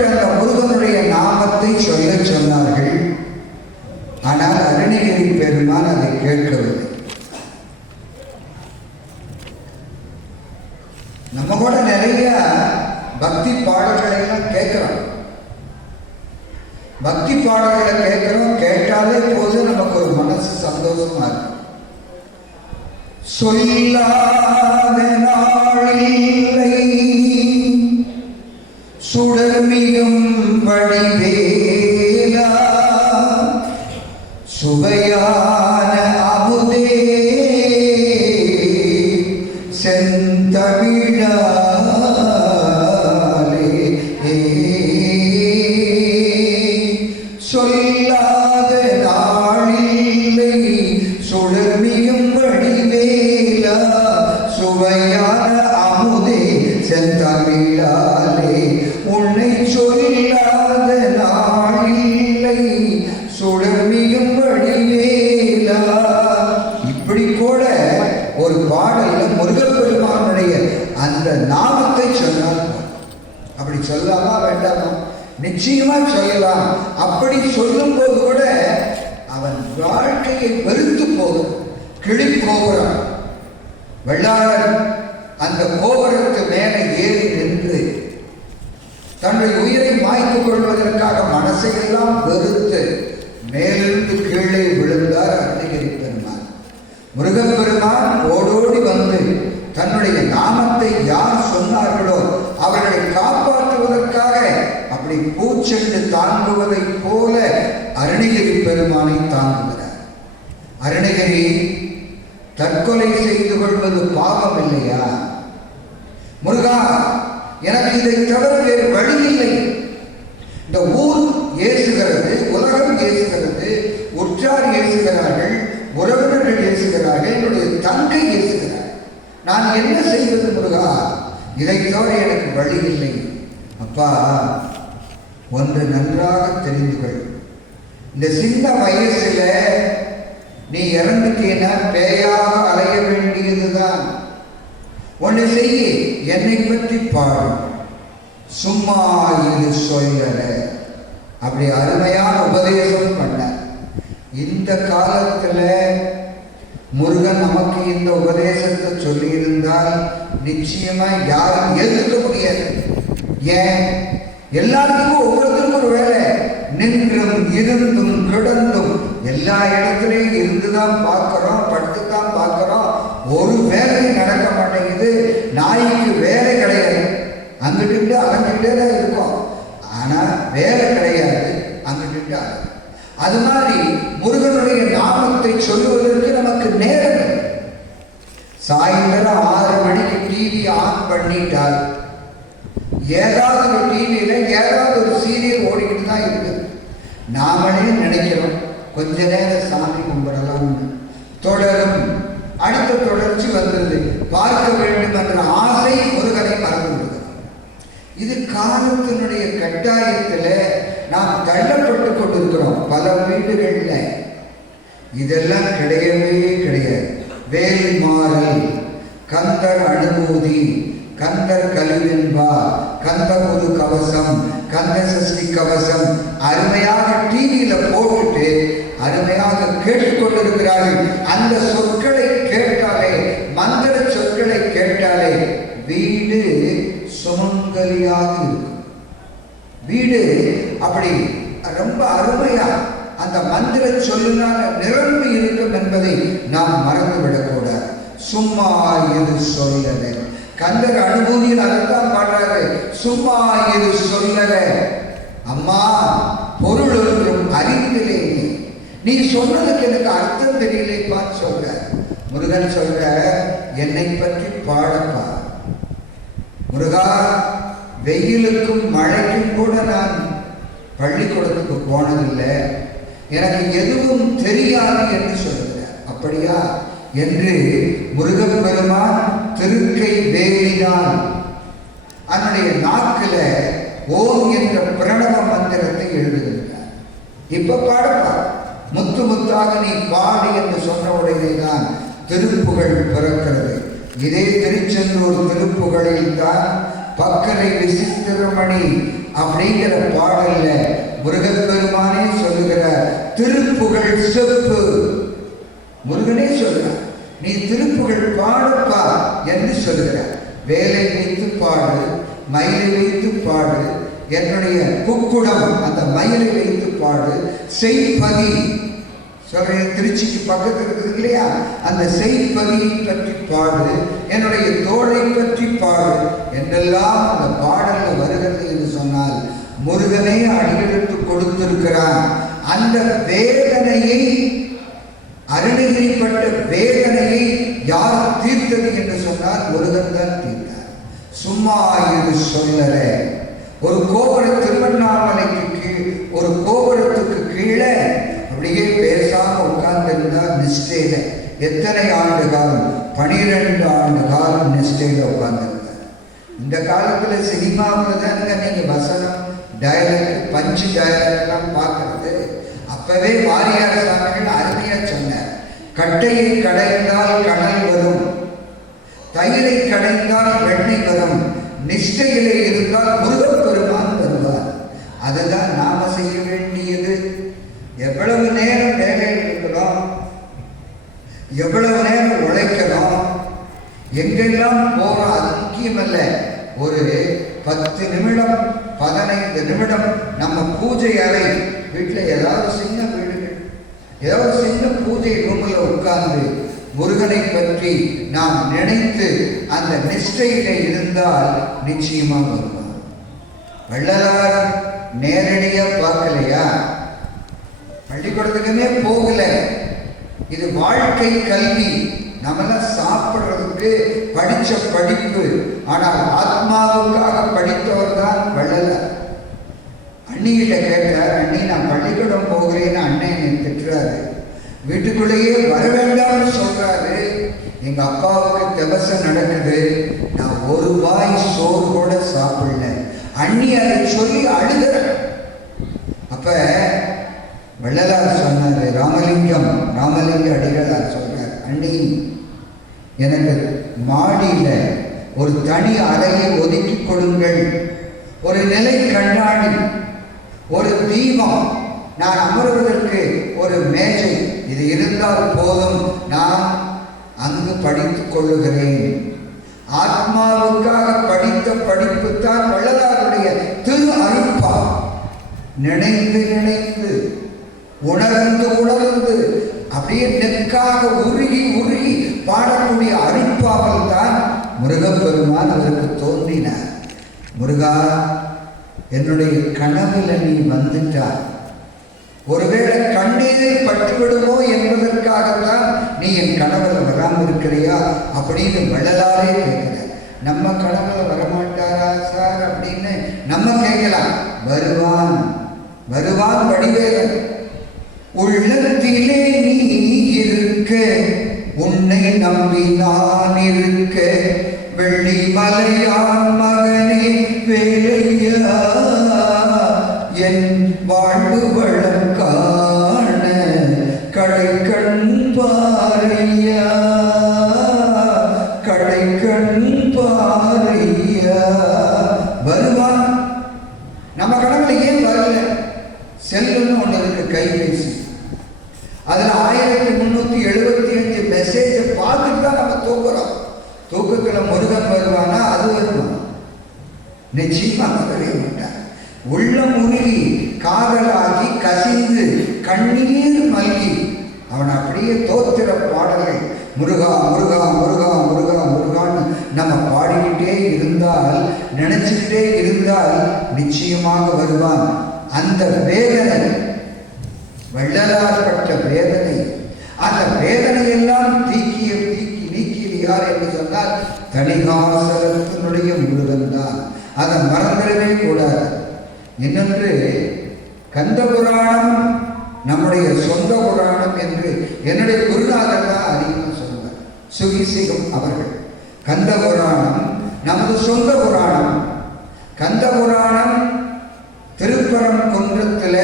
ஆனால் அருணகிரி பெருமான் அதை கேட்கவில்லை. நம்ம கூட நிறைய பக்தி பாடல்களை எல்லாம் கேட்கிறோம். பக்தி பாடல்களை கேட்கிறோம், கேட்டாலே போது நமக்கு ஒரு மனசு சந்தோஷமா இருக்கும். சொல்லாத நாளில்லை சுடர்மிகும் வடிவேலா சுவையான அமுதே செந்தமிழாலே சொல்லாத நாளில்லை சுடர்மிகும் வடிவேலா சுவையான அமுதே செந்தமிழாலே உன்னை சொல்லாத நாளில்லை சுடர்மிகும் வடிவேலா. இப்படி கூட ஒரு பாடல்ல முருகப்பெருமானுடைய அந்த நாமத்தை சொன்னால், அப்படி சொல்லாமா வேண்டாமா? நிச்சயமா சொல்லலாம். அப்படி சொல்லும் போது கூட அவன் வாழ்க்கையை வெறுத்து போகும். கிளி கோபுரம், வெள்ளாளன் அந்த கோபுரத்து மேலே ஏறி நின்று தன்னுடைய உயிரை மாய்த்துக் கொள்வதற்காக மனசையெல்லாம் வெறுத்து மேலிருந்து கீழே விழுந்தார் அருணகிரி பெருமான். முருகப்பெருமான் ஓடோடி வந்து தன்னுடைய நாமத்தை யார் சொன்னார்களோ அவர்களை காப்பாற்றுவதற்காக அப்படி பூச்சென்று தாங்குவதை போல அருணகிரி பெருமானை தாங்குகிறார். அருணகிரி தற்கொலை செய்து கொள்வது பாவம் இல்லையா? முருகா, எனக்கு இதை தவிர வேறு வழி இல்லை. இந்த ஊர் ஏசுகிறது, உலகம் ஏசுகிறது, உற்றார் ஏசுகிறார்கள், உறவினர்கள் ஏசுகிறார்கள், என்னுடைய தங்கை ஏசுகிறார். நான் என்ன செய்வது முருகா? இதை தவிர எனக்கு வழி இல்லை. அப்பா, ஒன்று நன்றாக தெரிந்து கொள். இந்த சின்ன வயசுல நீ இறந்துட்டீன்னா பேயாக அலைய வேண்டியதுதான். ஒன்று செய்ய, என்னை பற்றி பாடு, சும்மா இது சொல்லல. அப்படி அருமையான உபதேசம் பண்ண. இந்த காலத்துல முருகன் நமக்கு இந்த உபதேசத்தை சொல்லி இருந்தால் நிச்சயமா யாரும் ஏற்றுக்க முடியாது. ஏன்? எல்லாத்துக்கும் ஒவ்வொருத்தருக்கும் ஒரு வேலை. நின்றும் இருந்தும் கிடந்தும் எல்லா இடத்துலையும் இருந்துதான் பார்க்கிறோம், படுத்துதான் பார்க்கிறோம். ஒரு வேலை நடக்க மாட்டேங்குது. நாய்க்கு வேலை கிடையாது, அங்கிட்டு அலைஞ்சிட்டே தான் இருக்கும். ஆனா வேலை கிடையாது, அங்கிட்டு அலை. அது மாதிரி முருகனுடைய நாமத்தை சொல்லுவதற்கு நமக்கு நேரம். சாயந்தரம் 6 மணிக்கு டிவி ஆன் பண்ணிட்டால் ஏதாவது ஒரு டிவியில ஏதாவது ஒரு சீரியல் ஓடிக்கிட்டு தான் இருக்குது. நாமளே நினைக்கிறோம் கொஞ்ச நேரம் சாமி கும்பிடலாம், தொடரும். அடுத்த தொடர்ச்சி வந்தது, பார்க்க வேண்டும் என்ற ஆசை முருகனை மறந்து. இது காலத்தினுடைய கட்டாயத்தில் நாம் தள்ளப்பட்டு கொண்டிருக்கிறோம் பல வீடுகளில். இதெல்லாம் கிடையவே கிடையாது. வேல்மாறல், கந்தர் அனுபூதி, கந்தர் கலிவென்பா, கந்த ஒரு கவசம், கந்த சஷ்டி கவசம் அருமையாக டிவியில போட்டுட்டு அருமையாக கேட்டுக்கொண்டிருக்கிறார்கள். அந்த சொற்களை கேட்டாலே, மந்திர சொற்களை கேட்டாலே வீடு சுமங்கலியாக இருக்கும். வீடு அப்படி ரொம்ப அருமையா அந்த மந்திர சொல்லினால நிரம்பி இருக்கும் என்பதை நாம் மறந்துவிடக்கூடாது. சும்மா இது சொல்லல. கந்தர் அனுபூதியில் அதைத்தான் பாடுறாரு. சும்மா இது சொல்லல. அம்மா, பொருள் ஒன்றும் அறிந்திலே, நீ சொன்னதுக்கு எனக்கு அர்த்தம் தெரியலைப்பான்னு சொல்ற. முருகன் சொல்ற, என்னை பற்றி பாடப்பா. முருகா, வெயிலுக்கும் மழைக்கும் கூட நான் பள்ளிக்கூடத்துக்கு போனதில்லை, எனக்கு எதுவும் தெரியாது என்று சொல்கிறார். அப்படியா என்று முருகப்பெருமான் திருக்கை வேலினால் அதனுடைய நாக்கில ஓம் என்ற பிரணவ மந்திரத்தை எழுதுகிறார். இப்ப பாடப்பா, முத்து முத்தாக நீ பாடி என்று சொன்ன உடனேதான் திருப்புகழ் பிறக்கிறது. இதே திருச்செந்தூர் திருப்புகழில் தான் பக்கரை விசித்திரமணி அப்படிங்கிற பாடல்ல முருகப்பெருமானே சொல்லுகிற திருப்புகழ் செப்பு. முருகனே சொல்கிறார், நீ திருப்புகழ் பாடுப்பா என்று சொல்கிறார். வேலை வைத்து பாடு, மயிலை வைத்து பாடு, என்னுடைய குக்குடம் அந்த மயிலை வைத்து பாடு, செய்பதி சொல்றேன், திருச்சிக்கு பக்கத்தில் இருக்குது இல்லையா, அந்த செய்பதியை பற்றி பாடு, என்னுடைய தோளை பற்றி பாடு என்றெல்லாம் அந்த பாடல்கள் வருகிறது என்று சொன்னால் முருகனே அடியெடுத்து கொடுத்திருக்கிறான். அந்த வேதனையை, அருணகிரிப்பட்ட வேதனையை யார் தீர்த்தது என்று சொன்னால் முருகன் தான் தீர்த்தார். சும்மா இது சொல்லல. ஒரு கோபுர, திருவண்ணாமலைக்கு கீழ் ஒரு கோபுரத்துக்கு கீழே அப்படியே பேசாம உட்கார்ந்திருந்தார் நிஷ்டையில. எத்தனை ஆண்டு காலம்? 12 ஆண்டு காலம் நிஷ்டையில உட்கார்ந்திருந்தார். இந்த காலத்துல சினிமாவில் தாங்க நீங்க வசனம், டயலாக், பஞ்சு டயலாக்லாம் பார்க்கறது. அப்பவே வாரியார் சாமிகள் அருமையா சொன்னார், கட்டையை கடைந்தால் கடல் வரும், தயிரை கடைந்தால் வெண்ணெய் வரும், நிஷ்டையிலே இருந்தால் முருகப்பெருமான் வருவார். அதுதான் நாம செய்ய வேண்டியது. எவ்வளவு நேரம் வேலையில் இருக்கிறோம், எவ்வளவு நேரம் உழைக்கணும், எங்கெல்லாம் போறோம், அது முக்கியமல்ல. ஒரு 10 நிமிடம் 15 நிமிடம் நம்ம பூஜை அறை, வீட்டில் ஏதாவது சின்ன வீடுகள், ஏதாவது சின்ன பூஜை ரூமில் உட்கார்ந்து முருகனை பற்றி நாம் நினைத்து அந்த நிஷ்டையிலே இருந்தால் நிச்சயமாக வருவார். வள்ளலார் நேரடியாக பார்க்கலையா, பள்ளிக்கூடத்துக்குமே போகல. இது வாழ்க்கை கல்வி. நம்மளாம் சாப்பிட்றதுக்கு படித்த படிப்பு, ஆனால் ஆத்மாவுக்காக படித்தவர் தான் வள்ளலார். அண்ணிகிட்ட கேட்டார், அண்ணி நான் பள்ளிக்கூடம் போகிறேன்னு அண்ணன் என்னை திட்டுறாரு, வீட்டுக்குள்ளேயே வர வேண்டாம்னு சொல்றாரு, எங்க அப்பாவுக்கு திவசம் நடக்குது, நான் ஒரு வாய் சோறு கூட சாப்பிடல. அண்ணி அதை சொல்லி அழுகிற. அப்ப வள்ளலார் சொன்னாரு, ராமலிங்க அடிகளார் சொல்றார், அண்ணி எனக்கு மாடியில ஒரு தனி அறையை ஒதுக்கி கொடுங்கள், ஒரு நிலை கண்ணாடி, ஒரு தீபம், நான் அமர்வதற்கு ஒரு மேஜை, இது இருந்தால் போதும், நான் அங்கு படித்துக் கொள்ளுகிறேன். ஆத்மாவுக்காக படித்த படிப்பு தான் வள்ளலாருடைய திரு அருட்பா. நினைந்து நினைந்து, உணர்ந்து உணர்ந்து, அப்படியே நெக்காக உருகி உருகி பாடக்கூடிய அருட்பாவல் தான் முருகப்பெருமான் அவருக்கு தோன்றினார். முருகா, என்னுடைய கனவுல நீ வந்துட்டார், ஒருவேளை கண்ணீரில் பட்டுவிடுமோ என்பதற்காகத்தான் நீ என் கனவுல வராமல் இருக்கிறியா அப்படின்னு வள்ளலாரே கேட்கிறார். நம்ம கனவுல வரமாட்டாரா சார் அப்படின்னு நம்ம கேட்கலாம். வருவான், வருவான் வடிவேலன். உள்ளத்திலே நீ இருக்க, உன்னை நம்பி நான் இருக்க, வெள்ளி மலையான் மகனே வேலையா, என் வாழ்வு வளம் காண கடை கண் பாறையா, கடை கண் பாறையா. வருவான். நம்ம கடவுளை ஏன் வரல? செல்லுன்னு ஒன்று இருக்கு, கைபேசி. அதுல 1375 மெசேஜை பார்த்துட்டு தான் நம்ம தூக்குறோம். தூக்கத்துல முருகன் வருவானா? அது வருவான், நிச்சயமா வரவே மாட்டார். உள்ளம் உருகி, காதலாகி, கசிந்து, கண்ணீர் மல்கி அவன் அப்படியே தோத்திர பாடல்கள் முருகா முருகா முருகா முருகா முருகான்னு நம்ம பாடிக்கிட்டே இருந்தால், நினைச்சுக்கிட்டே இருந்தால் நிச்சயமாக வருவான். அந்த வேதனை, வள்ளலார் பட்ட வேதனை, அந்த வேதனையெல்லாம் நீக்கியது யார் என்று சொன்னால் தணிகாசலத்தினுடைய முருகன் தான். அதை மறந்துடவே கூடாது. இன்னொன்று, கந்த புராணம் நம்முடைய சொந்த புராணம் என்று என்னுடைய குருநாதர் தான் அதிகமாக சொல்லுவார், சுகிசிகம் அவர்கள். கந்த புராணம் நமது சொந்த புராணம். கந்த புராணம் திருப்பரங்குன்றத்தில்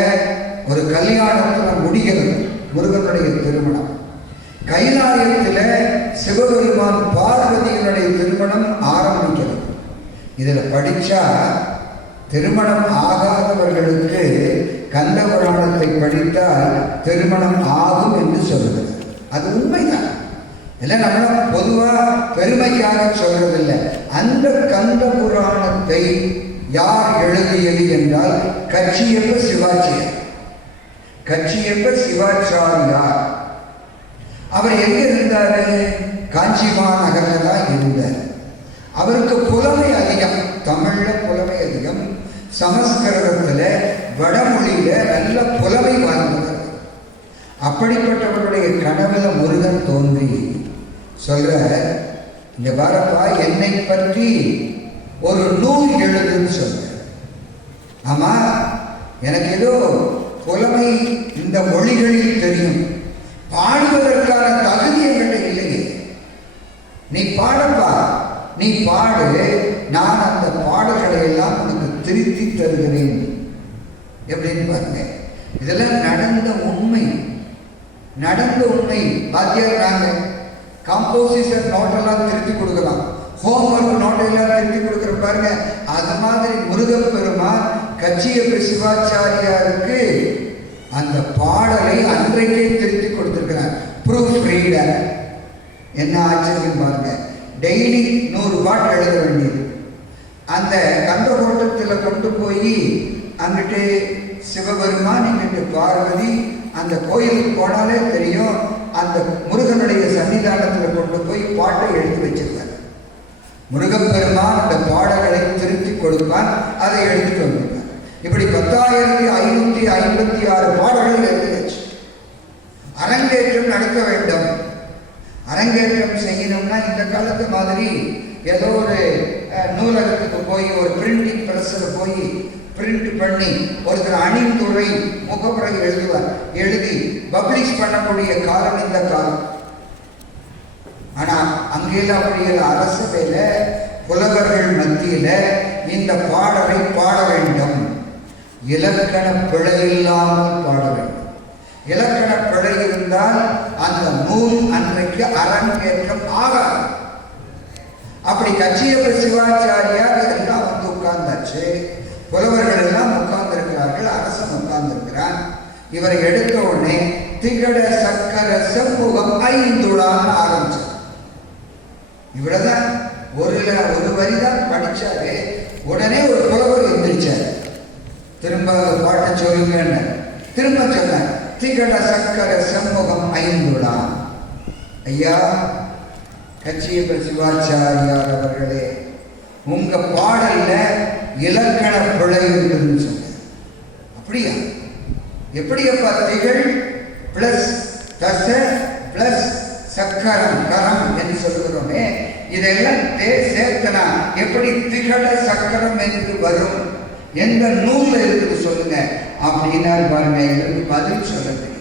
ஒரு கல்யாணத்தில் முடிகிறது, முருகனுடைய திருமணம். கைலாயத்தில் சிவபெருமான் பார்வதியினுடைய திருமணம் ஆரம்பிக்கிறது. இதில் படித்தா திருமணம் ஆகாதவர்களுக்கு கந்த புராணத்தை படித்தால் திருமணம் ஆகும் என்று சொல்லுகிறது. அது உண்மைதான். இல்லை, நம்மள பொதுவாக பெருமைக்காக சொல்றதில்லை. அந்த கந்த புராணத்தை யார் எழுதியது என்றால் கச்சியப்ப சிவாச்சாரியார். கச்சியப்ப சிவாச்சாரியார் அவர் எங்க இருந்தாரு? காஞ்சிமா நகரில் தான் இருந்தார். அவருக்கு புலமை அதிகம், தமிழ்ல புலமை அதிகம், சமஸ்கிருதத்துல வடமொழியில நல்ல புலமை வாழ்ந்தவர். அப்படிப்பட்டவருடைய கனவுல முருகன் தோன்றி சொல்ற, இந்த பாரப்பா என்னை பற்றி ஒரு நூல் எழுதுன்னு சொல்ற. ஆமா, எனக்கு ஏதோ புலமை இந்த மொழிகளில் தெரியும், பாடுவதற்கான தகுதி என்கிட்ட இல்லையே, நீ பாடப்பா, நீ பாடு, நான் அந்த பாடல்களை எல்லாம் உனக்கு திருத்தி தருகிறேன். எப்படின்னு பாருங்க, இதெல்லாம் நடந்த உண்மை, நடந்த உண்மை. பாத்தியார் நாங்க காம்போசிஷன் நோட்டெல்லாம் திருத்தி கொடுக்கலாம், ஹோம்ஒர்க் நோட்டெல்லாம் திருத்தி கொடுக்குற பாருங்க. அது மாதிரி முருகப்பெருமான் கச்சியப்ப சிவாச்சாரியாருக்கு அந்த பாடலை அன்றைக்கே திருத்தி கொடுத்திருக்கிறார். Proof reader. என்ன ஆச்சரியம் பாருங்க, டெய்லி 100 பாட்டு எழுத வேண்டியது. அந்த கந்தகோட்டத்தில் கொண்டு போய் அங்கிட்டு சிவபெருமான், இங்கிட்டு பார்வதி, அந்த கோயிலுக்கு போனாலே தெரியும், அந்த முருகனுடைய சன்னிதானத்தில் கொண்டு போய் பாட்டை எழுதி வச்சிருக்கார். முருகப்பெருமான் அந்த பாடல்களை திருத்தி கொடுப்பான், அதை எழுதிட்டு வந்திருக்கார். இப்படி 10,556 பாடல்கள் எழுதியாச்சு. அரங்கேற்றம் நடக்க வேண்டும். அரங்கேற்றம் செய்யணும்னா இந்த காலத்து மாதிரி ஏதோ ஒரு நூலகத்துக்கு போய் ஒரு பிரிண்டிங் ப்ரெஸ்ஸில் போய் பிரிண்ட் பண்ணி ஒருத்தர் அணிந்துரை முகப்புரை எழுதுவார், எழுதி பப்ளிஷ் பண்ணக்கூடிய காலம் இந்த காலம். ஆனால் அங்கெல்லாம் அப்படியே அரசவையில புலவர்கள் மத்தியில இந்த பாடலை பாட வேண்டும், இலக்கண பிழை இல்லாமல் பாட வேண்டும். இலக்கண பிழை இருந்தால் அந்த நூல் அன்றைக்கு அரங்கேற்றம் ஆகாது. அப்படி கச்சியப்ப சிவாச்சாரியார் எல்லாம் வந்து உட்கார்ந்தாச்சு, புலவர்கள் எல்லாம் உட்கார்ந்திருக்கிறார்கள், அரசன் உட்கார்ந்திருக்கிறான். இவரை எடுத்த உடனே திகட சக்கர செம்புகம் ஐந்துடான்னு ஆரம்பிச்சார். இவ்வளவுதான், ஒரு வரிதான் படிச்சாரு. உடனே ஒரு புலவர் எந்திரிச்சார், திரும்ப பாட்ட சொல்லுங்க, திரும்ப சொன்ன திகட சக்கர செம்புகம் ஐந்துடா. ஐயா கச்சியப்ப சிவாச்சாரியார் அவர்களே, உங்க பாடல்ல இலக்கண பிழை இருக்குதுன்னு சொன்ன. அப்படியா? எப்படியப்பா? திகழ் பிளஸ் தச பிளஸ் சக்கரம் கரம் என்று சொல்லுகிறோமே, இதெல்லாம் சேர்த்தனா எப்படி திகழ சக்கரம் என்று வரும்? எந்த நூல்ல இருக்குது சொல்லுங்க அப்படின்னா பாருங்க, இதற்கு பதில் சொல்ல தெரியும்.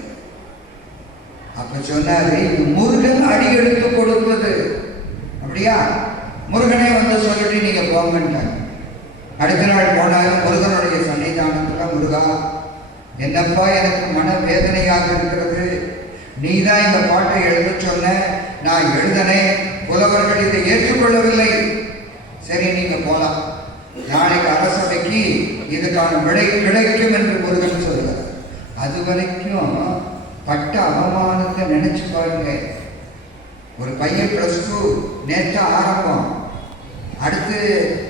அப்ப சொன்னாரு, இது முருகன் அடி எடுத்து கொடுத்தது. அப்படியா? முருகனே வந்து சொல்லிட்டு நீங்க போங்கன்ட்டாங்க. அடுத்த நாள் போனாலும் முருகனுடைய சன்னிதானத்துல, முருகா என்னப்பா எனக்கு மன வேதனையாக இருக்கிறது, நீ தான் இந்த பாட்டை எழுத சொன்ன, நான் எழுதனேன், புலவர்கள் இதை ஏற்றுக்கொள்ளவில்லை. சரி, நீங்க போலாம், நாளைக்கு அரசவைக்கு இதுக்கான விடை கிடைக்கும் என்று முருகன் சொல்கிறார். அது வரைக்கும் பட்ட அவமானத்தை நினைச்சு பாருங்க. ஒரு பையன் +2 நேற்று ஆரம்பம், அடுத்து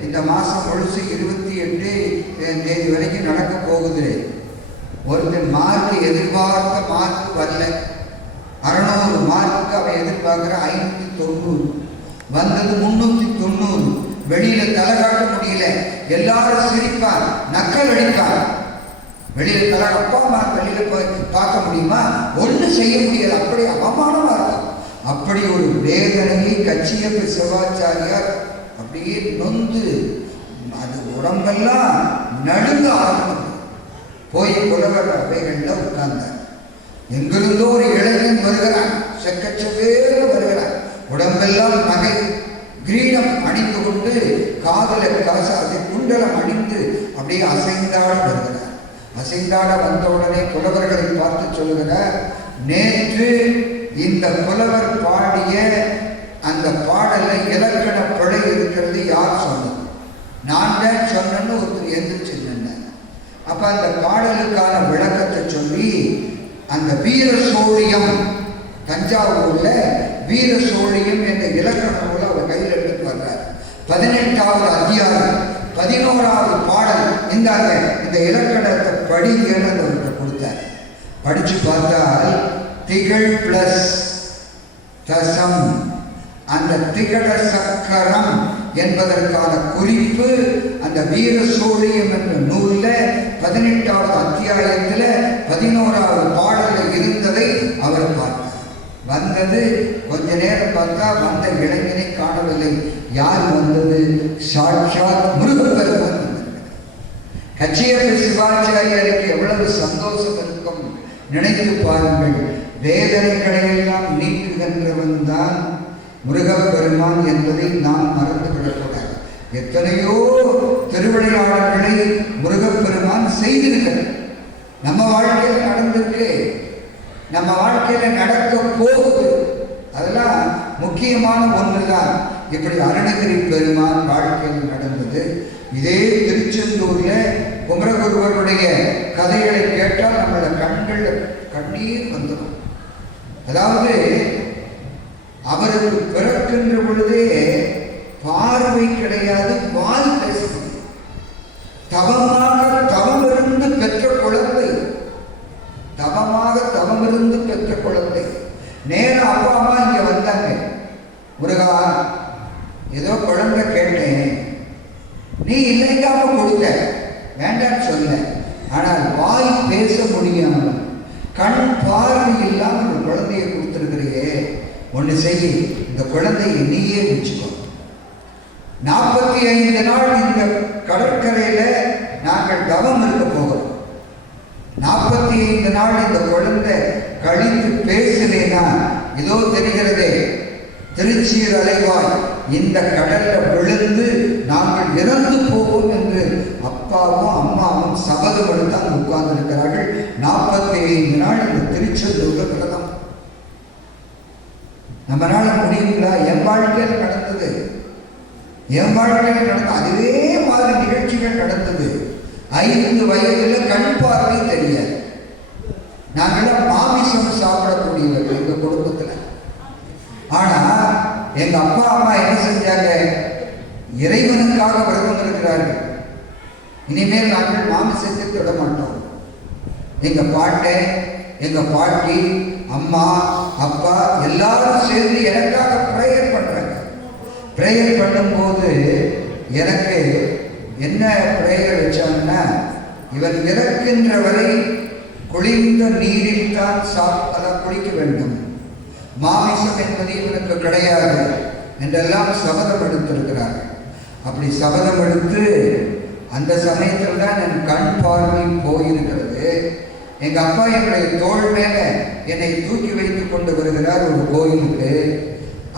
இந்த மாசம் முழுசு 28 தேதி வரைக்கும் நடக்க போகுது. ஒருத்தன் மார்க் எதிர்பார்த்த மார்க் வரல, 600 மார்க்குக்கு அவன் எதிர்பார்க்கிற 590, வந்தது 390. வெளியில தலை காட்ட முடியல, எல்லாரும் சிரிப்பான், நக்கல் அடிப்பான். வெளியில தலை, அப்பா அம்மா வெளியில போய் பார்க்க முடியுமா? ஒன்றும் செய்ய முடியாது, அப்படி அவமானமா இருக்கும். அப்படி ஒரு வேதனையை கச்சியப்ப சிவாச்சாரியார் அப்படியே நொந்து, அது உடம்பெல்லாம் நடுங்க ஆரம்பிக்கும். போய் புலவர் அவைகள்ல உட்கார்ந்தார். எங்கிருந்தோ ஒரு இளைஞன் வருகிறான், செக்கச்சவேற வருகிறான், உடம்பெல்லாம் நகை கிரீடம் அணிந்து கொண்டு, காதல கவசாதி குண்டலம் அணிந்து அப்படியே அசைந்தாட வருகிறார். அசைந்தாட வந்தவுடனே புலவர்களை பார்த்து சொல்லுகிறார், நேற்று இந்த புலவர் பாடிய அந்த பாடல்ல இலக்கண பிழை இருக்கிறது யார் சொன்னது? நான் தான் சொன்னேன்னு ஒருத்தர் எந்திரிச்சு நின்ன. அப்ப அப்ப அந்த பாடலுக்கான விளக்கத்தை சொல்லி அந்த வீர சோழியம், தஞ்சாவூர்ல வீர சோழியம் என்ற இலக்கண நூலை அவர் கையில் எடுத்து வர்றார். 18வது அத்தியாயம் 11வது பாடல். இந்த இலக்கணத்தை படிங்கன்னு அவர்கிட்ட கொடுத்தார். படிச்சு பார்த்தால் திகழ் பிளஸ் தசம், அந்த திகழ சக்கரம் என்பதற்கான குறிப்பு அந்த வீர சோழியம் என்ற நூல்ல 18வது அத்தியாயத்தில் 11வது பாடலில் இருந்ததை அவர் பார்த்தார். வந்தது கொஞ்ச நேரம் பார்த்தா வந்த இளைஞனை காணவில்லை. யார் வந்தது? சாட்சாத் முருகப்பெருமான். சிவாச்சாரியருக்கு எவ்வளவு சந்தோஷம் இருக்கும் நினைத்து பாருங்கள். வேதனைகளை எல்லாம் நீக்குகின்றவன் தான் முருகப்பெருமான் என்பதை நாம் மறந்துவிடக்கூடாது. எத்தனையோ திருவிளையாடல்களை முருகப்பெருமான் செய்திருக்கிறார். நம்ம வாழ்க்கையில் நடந்திருக்கு, நம்ம வாழ்க்கையில நடக்க போகுது. அதெல்லாம் முக்கியமான ஒன்றுதான். இப்படி அருணகிரி பெருமான் வாழ்க்கையில் நடந்தது. இதே திருச்செந்தூர்ல குமரகுருவருடைய கதைகளை கேட்டால் நம்மளோட கண்ணீர் வந்துடும். அதாவது அவருக்கு பிறக்கின்ற பொழுதே பார்வை கிடையாது, வாய் பேச முடியும். தவமிருந்து பெற்ற குழந்தை, தவமிருந்து பெற்ற குழந்தை. நேரம் அப்பா அம்மா இங்க வந்தாங்க. முருகா, ஏதோ குழந்தை கேட்டேன், நீ இல்லைக்காம கொடுத்த, வேண்டான்னு சொல்ல. ஆனால் வாய் பேச முடியாமல், கண் பார்வை இல்லாமல் ஒரு குழந்தையை கொடுத்திருக்கிறியே, ஒன்று செய்ய, இந்த குழந்தையை நீயே வச்சுக்கோ. 45 நாள் இந்த கடற்கரையில நாங்கள் தவம் இருக்க போகிறோம். 45 நாள் இந்த குழந்தை கழித்து பேசலேனா, இதோ தெரிகிறதே திருச்சீர் அலைவாய், இந்த கடல்ல விழுந்து நாங்கள் இறந்து போவோம் என்று அப்பாவும் அம்மாவும் சபதம் எடுத்து உட்கார்ந்து இருக்கிறார்கள். 45 நாள் இந்த திருச்செந்தூர்ல கிடக்கும். நம்மளால முடியுங்களா? என் வாழ்க்கையில் நடந்தது, என் வாழ்க்கையில் நடந்தது. அதுவே மாதிரி நிகழ்ச்சிகள் நடந்தது. 5 வயதுல கண் பார்வை தெரியாது. நாங்களாம் மாமிசம் சாப்பிடக்கூடியவர்கள் எங்க குடும்பத்துல. ஆனா எங்க அப்பா அம்மா என்ன செஞ்சாங்க? இறைவனுக்காக விரதம் இருக்கிறார்கள். இனிமேல் நாங்கள் மாமிசத்தை தொட மாட்டோம். எங்க பாட்டை, எங்க பாட்டி, அம்மா, அப்பா எல்லாரும் சேர்ந்து எனக்காக பிரேயர் பண்றாங்க. பிரேயர் பண்ணும்போது எனக்கு என்ன பிரேயர் வச்சாங்கன்னா, இவன் இறக்கின்ற வரை குளிர்ந்த நீரில் தான் குளிக்க வேண்டும், மாமிசம் என்பது இவனுக்கு கிடையாது என்றெல்லாம் சபதம் எடுத்திருக்கிறார்கள். அப்படி சபதம் எடுத்து அந்த சமயத்தில் தான் என் கண் பார்வை போயிருக்கிறது. எங்க அப்பா என்னுடைய தோள் மேல என்னை தூக்கி வைத்துக் கொண்டு வருகிறார் ஒரு கோயிலுக்கு.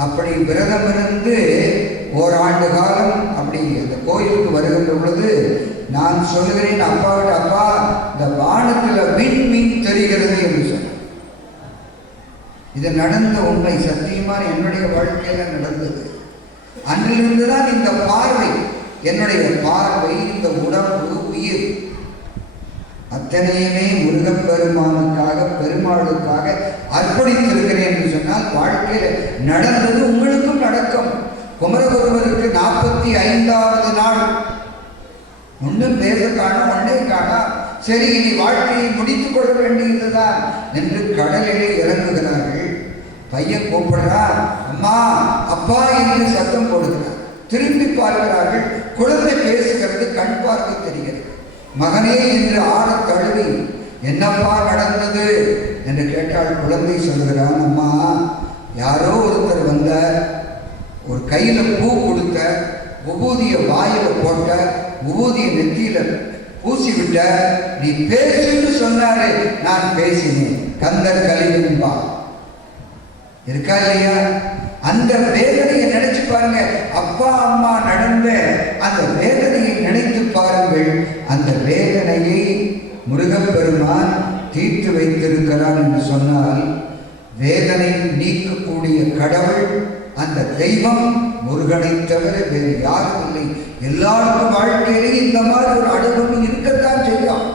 அப்படி விரதம் இருந்து ஓராண்டு காலம் அப்படி அந்த கோயிலுக்கு வருகின்ற பொழுது நான் சொல்லுகிறேன் அப்பாவிட்ட, அப்பா இந்த வானத்துல விண்மீன் தெரிகிறது என்று சொன்னேன். இது நடந்த உண்மை, சத்தியமான என்னுடைய வாழ்க்கையில நடந்தது. அன்றிலிருந்துதான் இந்த பார்வை, என்னுடைய பார்வை, இந்த உடம்பு, உயிர் அத்தனையுமே முருகப்பெருமானுக்காக, பெருமாளுக்காக அர்ப்பணித்திருக்கிறேன் என்று சொன்னால் வாழ்க்கையில நடந்தது உங்களுக்கும் நடக்கும். குமரகுருவருக்கு 45வது நாள் ஒன்றும் பேச காணும், ஒன்னே காணா. சரி, இனி வாழ்க்கையை முடித்துக் கொள்ள வேண்டியதுதான் என்று கடலிலே இறங்குகிறார்கள். பையன் கூப்பிடுறா, அம்மா அப்பா என்று சத்தம் போடுகிறார். திரும்பி பார்க்கிறார்கள், குழந்தை பேசுகிறது, கண் பார்வை தெரிகிறது. மகனே என்று ஆட தழுவி, என்னப்பா நடந்தது என்று கேட்டால் குழந்தை சொல்கிறான், அம்மா யாரோ ஒருத்தர் வந்த, ஒரு கையில பூ கொடுத்த, விபூதிய வாயில போட்ட, விபூதிய நெத்தியில பூசி விட்ட, நீ பேசுன்னு சொன்னாரு, நான் பேசினேன். கந்தர் கலிவன்பா இருக்கா இல்லையா? அந்த வேதனையை நினைச்சு பாருங்க. அப்பா அம்மா நடந்த அந்த வேதனையை நினைத்து பாருங்கள். அந்த வேதனையை முருகப்பெருமான் தீர்த்து வைத்திருக்கிறான் என்று சொன்னால், வேதனை நீக்கக்கூடிய கடவுள் அந்த தெய்வம் முருகனை தவிர வேறு யாரும் இல்லை. எல்லாருக்கும் வாழ்க்கையிலே இந்த மாதிரி ஒரு அனுபவம் இருக்கத்தான் செய்யும்.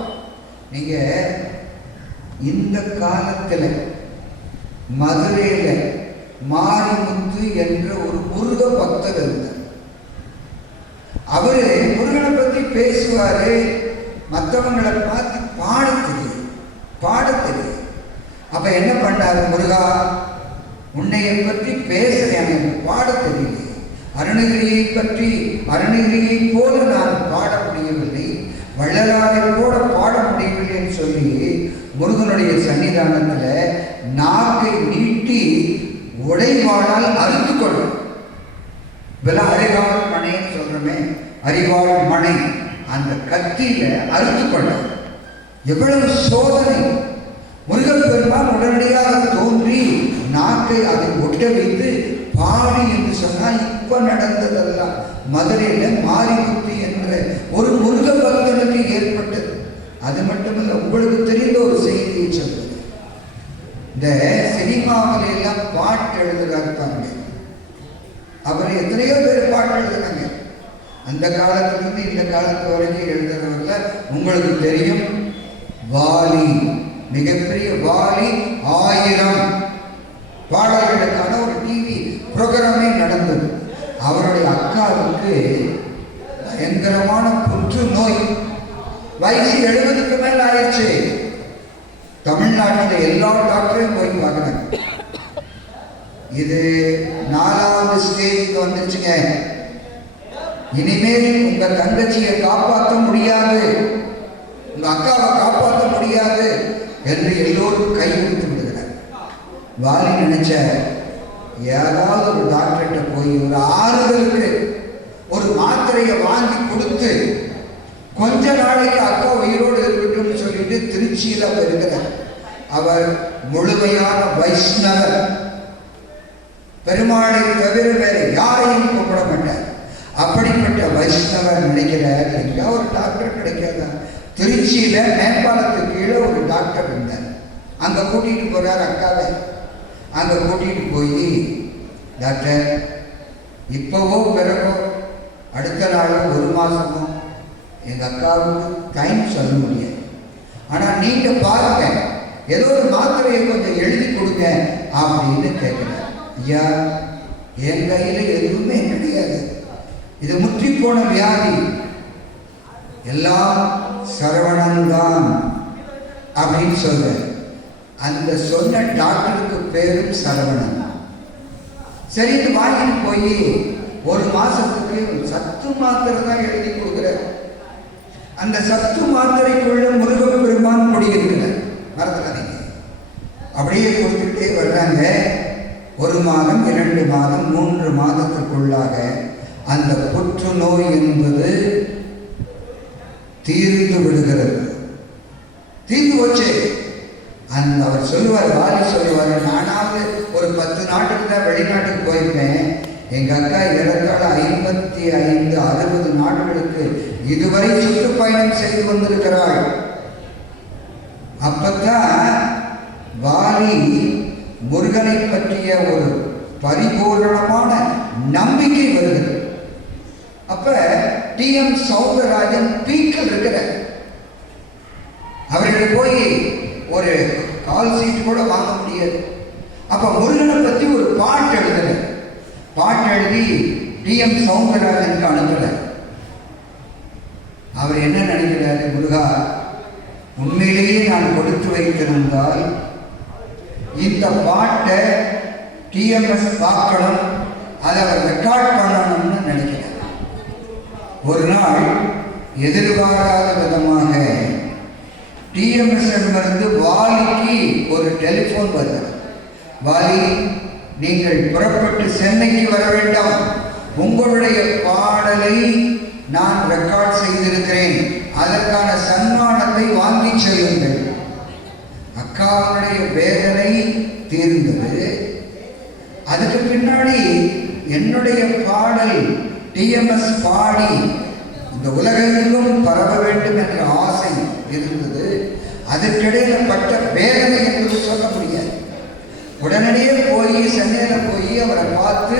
நீங்க இந்த காலத்தில் மதுரையில் மாரிமுத்து என்ற ஒரு முருக பக்தர் இருந்தார். அவரு முருகனை பத்தி பேசுவாரு, மற்றவங்களை பார்த்து பாட தெரியும். அப்ப என்ன பண்ணாரு, முருகா உன்னையை பற்றி பேசுறேன், எனக்கு பாட தெரியல, அருணகிரியை பற்றி அருணகிரியை போல நான் பாட முடியவில்லை, வள்ளலாரை போல பாட முடியவில்லைன்னு சொல்லி முருகனுடைய சன்னிதானத்தில் நாக்கை நீட்டி உடைவாளால் அறுத்து கொள்ளும். இப்பெல்லாம் அறிவாள் மனைன்னு சொல்றோமே, அறிவாள் மனை, அந்த கத்தியில அறுத்து கொள்ளும். எவ்வளவு சோதனை! முருகப்பெருமான் உடனடியாக தோன்றி நாக்கை அதை ஒட்ட வைத்து பாடி என்று சொன்னால் இப்ப நடந்ததெல்லாம் மதுரையில மாரிமுத்து என்ற ஒரு முருக பக்தனுக்கு ஏற்பட்டது. அது மட்டுமல்ல, உங்களுக்கு தெரிந்த ஒரு செய்தியை சொல்றது. இந்த சினிமாவில எல்லாம் பாட்டு எழுதுறாங்க, அவர் எத்தனையோ பேர் பாட்டு எழுதுறாங்க. அந்த காலத்திலிருந்து இந்த காலத்து வரைக்கும் எழுதுறவர்கள உங்களுக்கு தெரியும். வாலி, மிகப்பெரிய வாலி 1000 பாடல்களுக்கான ஒரு டிவி புரோகிராமே நடந்தது. அவருடைய அக்காவுக்கு பயங்கரமான புற்றுநோய், வயசு 70க்கு மேல ஆயிடுச்சு. தமிழ்நாட்டில் எல்லா டாக்டரையும் போய் பார்க்கணும். இது 4வது ஸ்டேஜுக்கு வந்துருச்சுங்க. இனிமேல் உங்க தங்கச்சியை காப்பாற்ற முடியாது, உங்க அக்காவை காப்பாற்ற முடியாது என்று எல்லோரும் கை கொடுத்து விடுகிறார். வாலி நினைச்ச ஏதாவது ஒரு டாக்டர்கிட்ட போய் ஒரு ஆறுதலுக்கு ஒரு மாத்திரையை வாங்கி கொடுத்து கொஞ்ச நாளைக்கு அக்கா உயிரோடு இருக்கட்டும் சொல்லிட்டு திருச்சியில இருக்கிறார். அவர் முழுமையான வைஷ்ணவர், பெருமாளை தவிர வேற யாரையும் கூப்பிட மாட்டார். அப்படிப்பட்ட வைஷ்ணவர் நினைக்கிறார், எங்க ஒரு டாக்டர் கிடைக்காதா? திருச்சியில மேம்பாலத்துக்கு கீழே ஒரு டாக்டர் இருந்தார். அங்க கூட்டிட்டு போறார் அக்காவை. அங்க கூட்டிட்டு போய், டாக்டர் இப்பவோ பிறகோ அடுத்த நாளும் 1 மாசமோ எங்க அக்காவுக்கு டைம் சொல்ல முடியாது, ஆனா நீங்க பாருங்க, ஏதோ ஒரு மாத்திரையை கொஞ்சம் எழுதி கொடுங்க அப்படின்னு கேட்கிறார். ஐயா, என் கையில எதுவுமே கிடையாது, இது முற்றி போன வியாதி, எல்லாம் சரவணன் தான் அப்படின்னு சொல்ற. அந்த சொன்ன டாக்டருக்கு பேரும் சரவணன். சரி, வாங்கிட்டு போய் 1 மாசத்துக்கு சத்து மாத்திரை தான் எழுதி கொடுக்குற. அந்த சத்து மாத்திரைக்குள்ள முருகப்பெருமான் முடியிருக்கிறார், மறந்துடாதீங்க. அப்படியே கொடுத்துட்டே வர்றாங்க. 1 மாதம், 2 மாதம், 3 மாதத்திற்குள்ளாக அந்த புற்றுநோய் என்பது தீர்ந்து விடுகிறது. தீர்ந்து போச்சு. அந்த அவர் சொல்லுவார், வாலி சொல்லுவார், நானாவது ஒரு 10 நாட்டுக்கு தான் வெளிநாட்டுக்கு போயிருப்பேன், எங்க அக்கா ஏறத்தாழ 55, 60 நாடுகளுக்கு இதுவரை சுற்றுப்பயணம் செய்து வந்திருக்கிறாள். அப்பத்தான் வாலி முருகனை பற்றிய ஒரு பரிபூர்ணமான நம்பிக்கை வருகிறது. அப்ப டி.எம். சௌந்தரராஜன் பீக்கில் இருக்கிறார். அவர்கிட்ட போய் ஒரு கால் சீட் கூட வாங்க முடியாது. அப்ப முருகனை பத்தி ஒரு பாட்டு எழுதுறார். பாட்டு எழுதி டி.எம். சௌந்தரராஜனுக்கு அனுப்புறார். அவர் என்ன நினைக்கிறாரு, முருகா, உண்மையிலேயே நான் கொடுத்து வைத்திருந்தால் இந்த பாட்டை டிஎம்எஸ் பார்க்கணும், அதை அவர் ரெக்கார்ட் பண்ணணும்னு நினைக்கிறார். ஒரு நாள் எதிர்பாராத விதமாக டிஎம்எஸ்இருந்து வாலிக்கு ஒரு டெலிஃபோன் வருகிறது. வாலி, நீங்கள் புறப்பட்டு சென்னைக்கு வர வேண்டாம், உங்களுடைய பாடலை நான் ரெக்கார்ட் செய்திருக்கிறேன், அதற்கான சன்மானத்தை வாங்கி செல்லுங்கள். அக்காவுடைய வேதனை தீர்ந்தது. அதுக்கு பின்னாடி என்னுடைய பாடல் டிஎம்எஸ் பாடி இந்த உலகெங்கும் பரவ வேண்டும் என்ற ஆசை இருந்தது. அதற்கிடையில பட்ட வேதனை என்பது சொல்ல முடியாது. உடனடியே போய் சென்னையில் போய் அவரை பார்த்து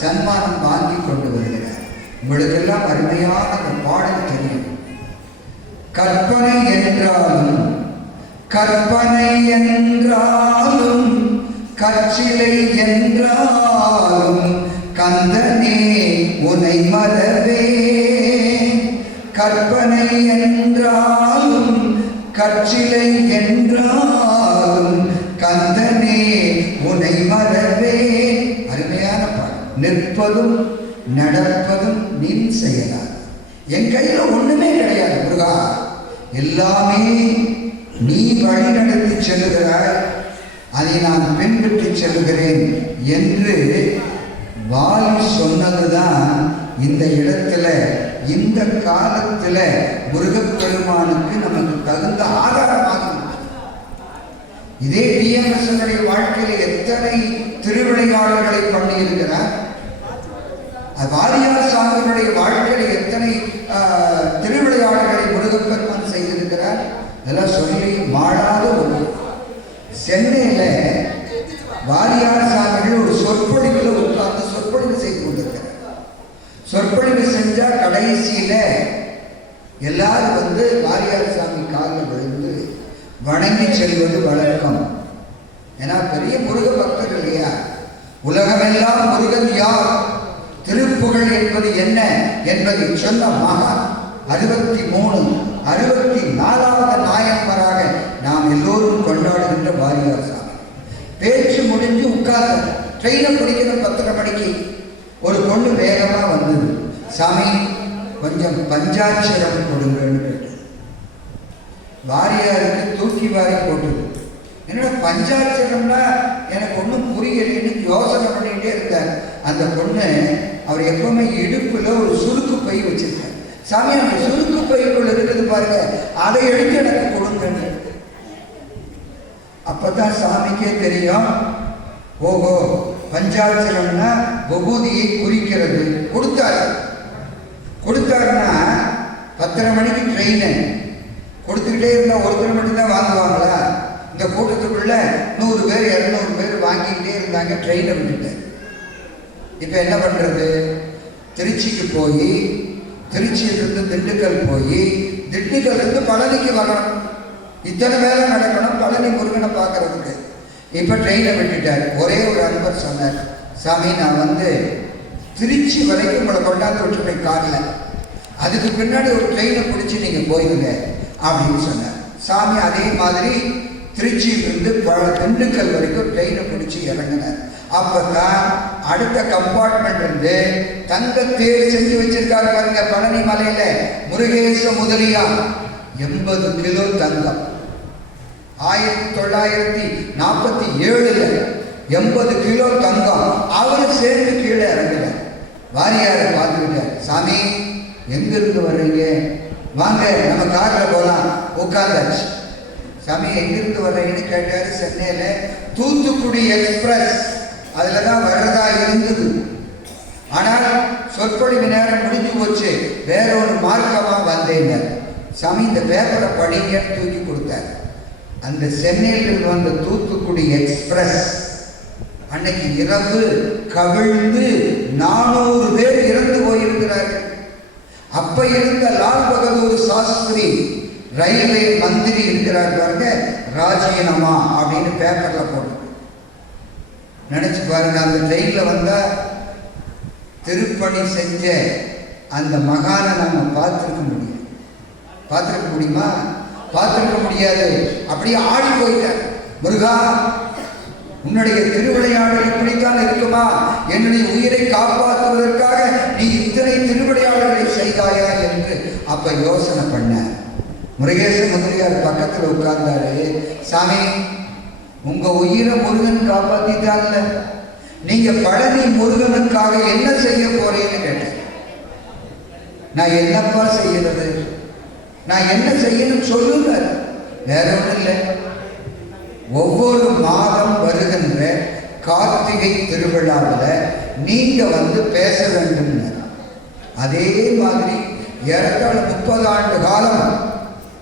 சன்மானம் வாங்கி கொண்டு வருகிறார். உங்களுக்கெல்லாம் அருமையான அந்த பாடல் தெரியும். கற்பனை என்றாலும் கற்பனை என்றாலும் கற்சிலை என்றாலும் கந்தனே உனை மறவே. கற்பனை என்றாலும் கற்சிலை என்றாலும் கந்தனே உனை மறவே. அருமையான பாடல். நிற்பதும் நடப்பதும் நின் செயலால். என் கையில ஒண்ணுமே கிடையாது முருகா, எல்லாமே நீ வழி நடத்தி செல்லுகிறாய், அதை நான் பின்பற்றி செல்கிறேன் என்று வாலி சொன்னதுதான் இந்த இடத்துல இந்த காலத்துல முருகப்பெருமானுக்கு நமக்கு தகுந்த ஆதாரமாக. இதே டிஎம்எஸ்னுடைய வாழ்க்கையில எத்தனை திருவிளையாடல்களை பண்ணியிருக்கிறார். வாரியார் சாமிகளுடைய வாழ்க்கையில எத்தனை திருவிளையாடல்களை முருகப்பெருமான் செய்திருக்கிறார். இதெல்லாம் சொல்லி மாறாத ஒன்று. சென்னையில வாரியார் சாமிகள் ஒரு சொற்பொழிவில் உட்கார்ந்து சொற்பொழிவு செய்து கொண்டிருக்கிறார். சொற்பொழிவு செஞ்சா கடைசியில எல்லாரும் வந்து வாரியார் சாமி காலில் விழுந்து வணங்கி செல்வது வழக்கம். ஏன்னா பெரிய முருக பக்தர் இல்லையா. உலகமெல்லாம் முருகன் யார், திருப்புகழ் என்பது என்ன என்பதை சொன்ன மகான் 63 64வது நாயன்மாராக நாம் எல்லோரும் கொண்டாடுகின்ற வாரியார் சாமி. பேச்சு முடிஞ்சு உட்கார்ந்து ட்ரெயினை பிடிக்கணும் 10:30 மணிக்கு. ஒரு பொண்ணு வேகமா வந்தது. சாமி கொஞ்சம் பஞ்சாட்சரம் கொடுங்கன்னு கேட்டது. வாரியாருக்கு தூக்கி வாரி போட்டது. என்னோட பஞ்சாட்சரம்னா எனக்கு ஒன்றும் புரியலைன்னு யோசனை பண்ணிக்கிட்டே இருந்தார். அந்த பொண்ணு அவர் எப்பவுமே இடுப்புல ஒரு சுருக்கு பை வச்சிருக்கார். சாமி அந்த சுருக்கு பைக்குள்ள இருக்குது பாருங்க, அதை எடுத்து எனக்கு கொடுங்க. அப்பதான் சாமிக்கே தெரியும், ஓஹோ பஞ்சாட்சரம்னா விபூதியை குறிக்கிறது. கொடுத்தாருன்னா 10:30 மணிக்கு ட்ரெயினு கொடுத்துக்கிட்டே இருந்தா ஒருத்தர் மட்டும்தான் வாங்குவாங்களா? இந்த கூட்டத்துக்குள்ள 100 பேர் 200 பேர் வாங்கிக்கிட்டே இருந்தாங்க. ட்ரெயினை விட்டுட்டேன். இப்ப என்ன பண்றது? திருச்சிக்கு போய், திருச்சியிலிருந்து திண்டுக்கல் போய், திண்டுக்கல் இருந்து பழனிக்கு வரணும். இத்தனை வேலை நடக்கணும் பழனி முருகனை பார்க்கறதுக்கு. இப்ப ட்ரெயினை விட்டுட்டார். ஒரே ஒரு அன்பர் சொன்னார், சாமி நான் வந்து திருச்சி வரைக்கும் உங்களை கொண்டாந்து விட்டுருப்பேன் காரில், அதுக்கு பின்னாடி ஒரு ட்ரெயினை பிடிச்சி நீங்க போயிருங்க அப்படின்னு சொன்னார். சாமி அதே மாதிரி திருச்சியிலிருந்து திண்டுக்கல் வரைக்கும் ட்ரெயினை பிடிச்சி இறங்கினார். அப்பதான் அடுத்த கம்பார்ட்மெண்ட் இருந்து தங்க தேர் செஞ்சு வச்சிருக்காரு பாருங்க. பழனி மலையில முருகேச முதலியா 80 கிலோ தங்கம். 1947 80 கிலோ தங்கம். அவரு சேர்ந்து கீழே இறங்கல. வாரியாரை பார்த்துக்கிட்டார். சாமி எங்க இருந்து வர்றீங்க? வாங்க நம்ம கார்ல போலாம். உட்கார்ந்தாச்சு. சாமி எங்கிருந்து வர்றீங்கன்னு கேட்டாரு. சென்னையில தூத்துக்குடி எக்ஸ்பிரஸ் அதுலதான் வர்றதா இருந்தது. ஆனால் சொற்பொழிவு நேரம் முடிஞ்சு போச்சு, வேற ஒரு மார்க்கமா வந்தேங்க. சாமி இந்த பேப்பரை படிங்கன்னு தூக்கி கொடுத்தார். அந்த சென்னையில் வந்த தூத்துக்குடி எக்ஸ்பிரஸ் அன்னைக்கு இரவு கவிழ்ந்து 400 பேர் இறந்து போயிருக்கிறார்கள். அப்ப இருந்த லால் பகதூர் சாஸ்திரி ரயில்வே மந்திரி இருக்கிறார் பாருங்க, ராஜீனாமா அப்படின்னு பேப்பர்ல போட்டு நினைச்சு பாருங்க. அந்த ட்ரெயின்ல வந்தா திருப்பணி செஞ்ச அந்த மகானை நம்ம பார்த்திருக்க முடியும். பார்த்திருக்க முடியுமா? பார்த்திருக்க முடியாது. அப்படியே ஆடி போயிட்டார். முருகா உன்னுடைய திருவிளையாடல் இப்படித்தான் இருக்குமா? என்னுடைய உயிரை காப்பாற்றுவதற்காக நீ இத்தனை திருவிளையாடல்களை செய்தாயா என்று அப்ப யோசனை பண்ண. முருகேச முதலியார் பக்கத்துல உட்கார்ந்தாரு. சாமி உங்க உயிரை முருகன் காப்பாத்திட்டான்ல, நீங்க பழனி முருகனுக்காக என்ன செய்ய போறேன்னு கேட்டேன். நான் என்னப்பா செய்யறது? நான் என்ன செய்யணும் சொல்லுங்க. வேற ஒன்றும் இல்லை. ஒவ்வொரு மாதம் வருகின்ற கார்த்திகை திருவிழாவில் நீங்க வந்து பேச வேண்டும். அதே மாதிரி ஏறத்தாழ 30 ஆண்டு காலம்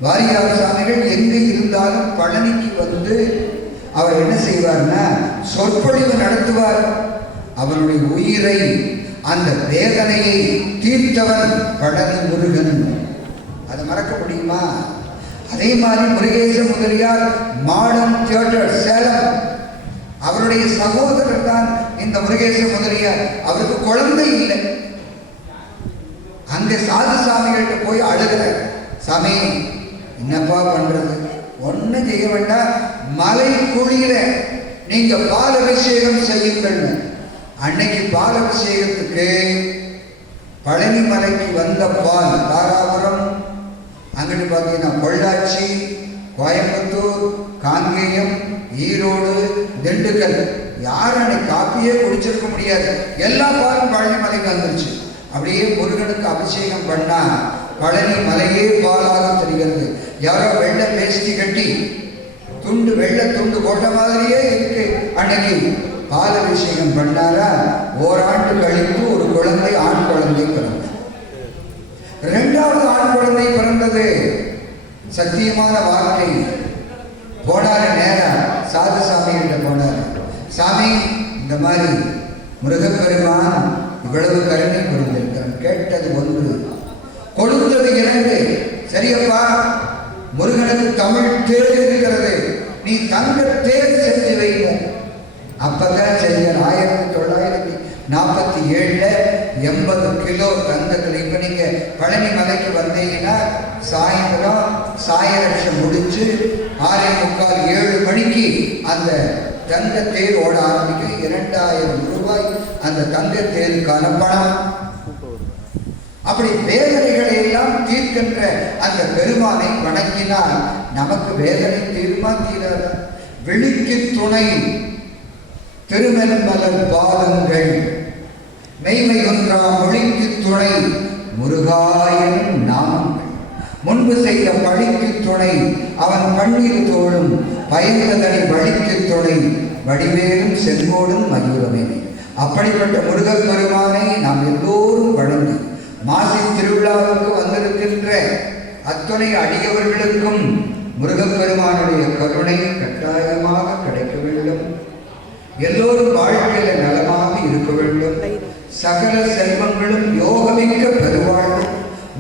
வாரியார் சாமிகள் எங்கே இருந்தாலும் பழனிக்கு வந்து அவர் என்ன செய்வார்னா சொற்பொழிவு நடத்துவார். அவருடைய உயிரை, அந்த வேதனையை தீர்த்தவன் பழனி முருகன். அதை மறக்க முடியுமா? அதே மாதிரி முருகேச முதலியார் மாடர்ன் தியேட்டர் சேலம், அவருடைய சகோதரர் தான் இந்த முருகேச முதலியார். அவருக்கு குழந்தை இல்லை. அங்கே சாது சாமிகள்கிட்ட போய் அழுகிற, சாமி என்னப்பா பண்றது? ஒன்னும் செய்ய வேண்டாம், மலை குழியில நீங்க பால் அபிஷேகம் செய்யுங்கள். அன்னைக்கு பால் அபிஷேகத்துக்கு பழனி மலைக்கு வந்த பால் தாராபுரம், அங்கிட்டு பார்த்தீங்கன்னா பொள்ளாச்சி, கோயம்புத்தூர், காங்கேயம், ஈரோடு, திண்டுக்கல், யாரும் அன்னைக்கு காப்பியே குடிச்சிருக்க முடியாது. எல்லா பாலும் பழனி மலைக்கு வந்துருச்சு. அப்படியே முருகனுக்கு அபிஷேகம் பண்ணா பழனி மலையே பாலாக தெரிகிறது. யாரோ வெள்ளை வேஷ்டி கட்டி துண்டு வெள்ளை துண்டு போட்ட மாதிரியே இருக்கு. அன்னைக்கு பால் அபிஷேகம் பண்ணாரா, ஓராண்டு கழித்து ஒரு குழந்தை, ஆண் குழந்தை பிறந்தது. இரண்டாவது ஆண் குழந்தை பிறந்தது. சத்தியமான வார்த்தை. போனாரு, நேரா சாது சாமி கிட்ட போனாரு. சாமி, இந்த மாதிரி முருகப்பெருமான் இவ்வளவு கருணை புரிந்திருக்கிறான். கேட்டது ஒன்று, கொடுத்தது இரண்டு. சரியப்பா, முருகனுக்கு தமிழ் தேர் இருக்கிறது, நீ தங்க தேர் செஞ்சு வைங்க. அப்பதான் செய்ய 1947 80 கிலோ தங்கத்தில். இப்ப நீங்க பழனி மலைக்கு வந்தீங்கன்னா சாயந்தரம் சாயரட்சம் முடிச்சு 6:45 7 மணிக்கு அந்த தங்க தேர் ஓட ஆரம்பிக்க 2000 ரூபாய் அந்த தங்க தேருக்கான பணம். அப்படி வேதனைகளை எல்லாம் தீர்க்கின்ற அந்த பெருமானை வணங்கினால் நமக்கு வேதனை தீர்மா தீராத. வெளிக்கு துணை திருமென்மலர் பாதங்கள், மெய்மை ஒன்றா மொழிக்கு துணை முருகாயன் நாமங்கள். முன்பு செய்த பழிக்கு துணை அவன் பன்னீர் தோழும், பயந்ததனை வழிக்கு துணை வடிவேலும் செங்கோடும் மயூரமே. அப்படிப்பட்ட முருகப் பெருமானை நாம் எல்லோரும் வணங்கி மாசி திருவிழாவுக்கு வந்திருக்கின்ற அத்தனை அடியவர்களுக்கும் முருகப்பெருமானுடைய கருணை கட்டாயமாக கிடைக்க வேண்டும். எல்லோரும் வாழ்க்கையில நலமாக இருக்க வேண்டும். சகல செல்வங்களும் யோகமிக்க பெருவாழ்வும்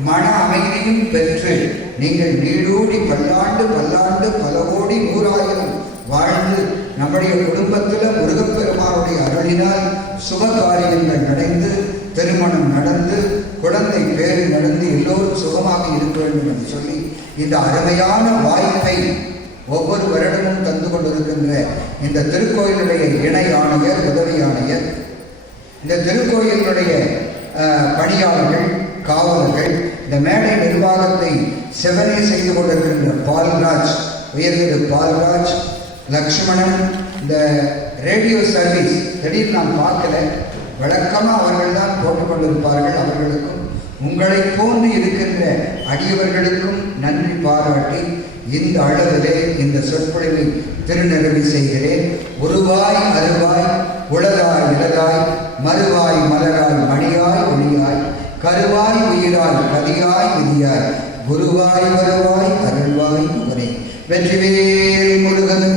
மன அமைதியும் பெற்று நீங்கள் நீடூடி பல்லாண்டு பல்லாண்டு பல கோடி 100,000 வாழ்ந்து நம்முடைய குடும்பத்தில் முருகப்பெருமானுடைய அருளினால் சுப காரியங்கள் நடந்து, திருமணம் நடந்து, குழந்தை பேரு நடந்து எல்லோரும் சுகமாக இருக்க வேண்டும் என்று சொல்லி இந்த அருமையான வாய்ப்பை ஒவ்வொரு வருடமும் தந்து கொண்டிருக்கின்ற இந்த திருக்கோயிலுடைய இணை ஆணையர், உதவி ஆணையர், இந்த திருக்கோயிலுடைய பணியாளர்கள், காவலர்கள், இந்த மேடை நிர்வாகத்தை செவனே செய்து கொண்டிருக்கின்ற பால்ராஜ், உயர்திரு பால்ராஜ், லக்ஷ்மணன், இந்த ரேடியோ சர்வீஸ் திடீர்னு நாம் பார்க்கல, வழக்கமாக அவர்கள் தான் போட்டுக்கொண்டிருப்பார்கள். அவர்களுக்கும் உங்களை போன்று இருக்கின்ற அடியவர்களுக்கும் நன்றி பாராட்டி இந்த அளவிலே இந்த சொற்பொழிவை திருநிறைவு செய்கிறேன். உருவாய் அருவாய் உளதாய் இலதாய் மறுவாய் மலராய் மணியாய் ஒளியாய் கருவாய் உயிராய் கதியாய் விதியாய் குருவாய் வருவாய் அருள்வாய் முகனே. வெற்றிவேல் முருகன்.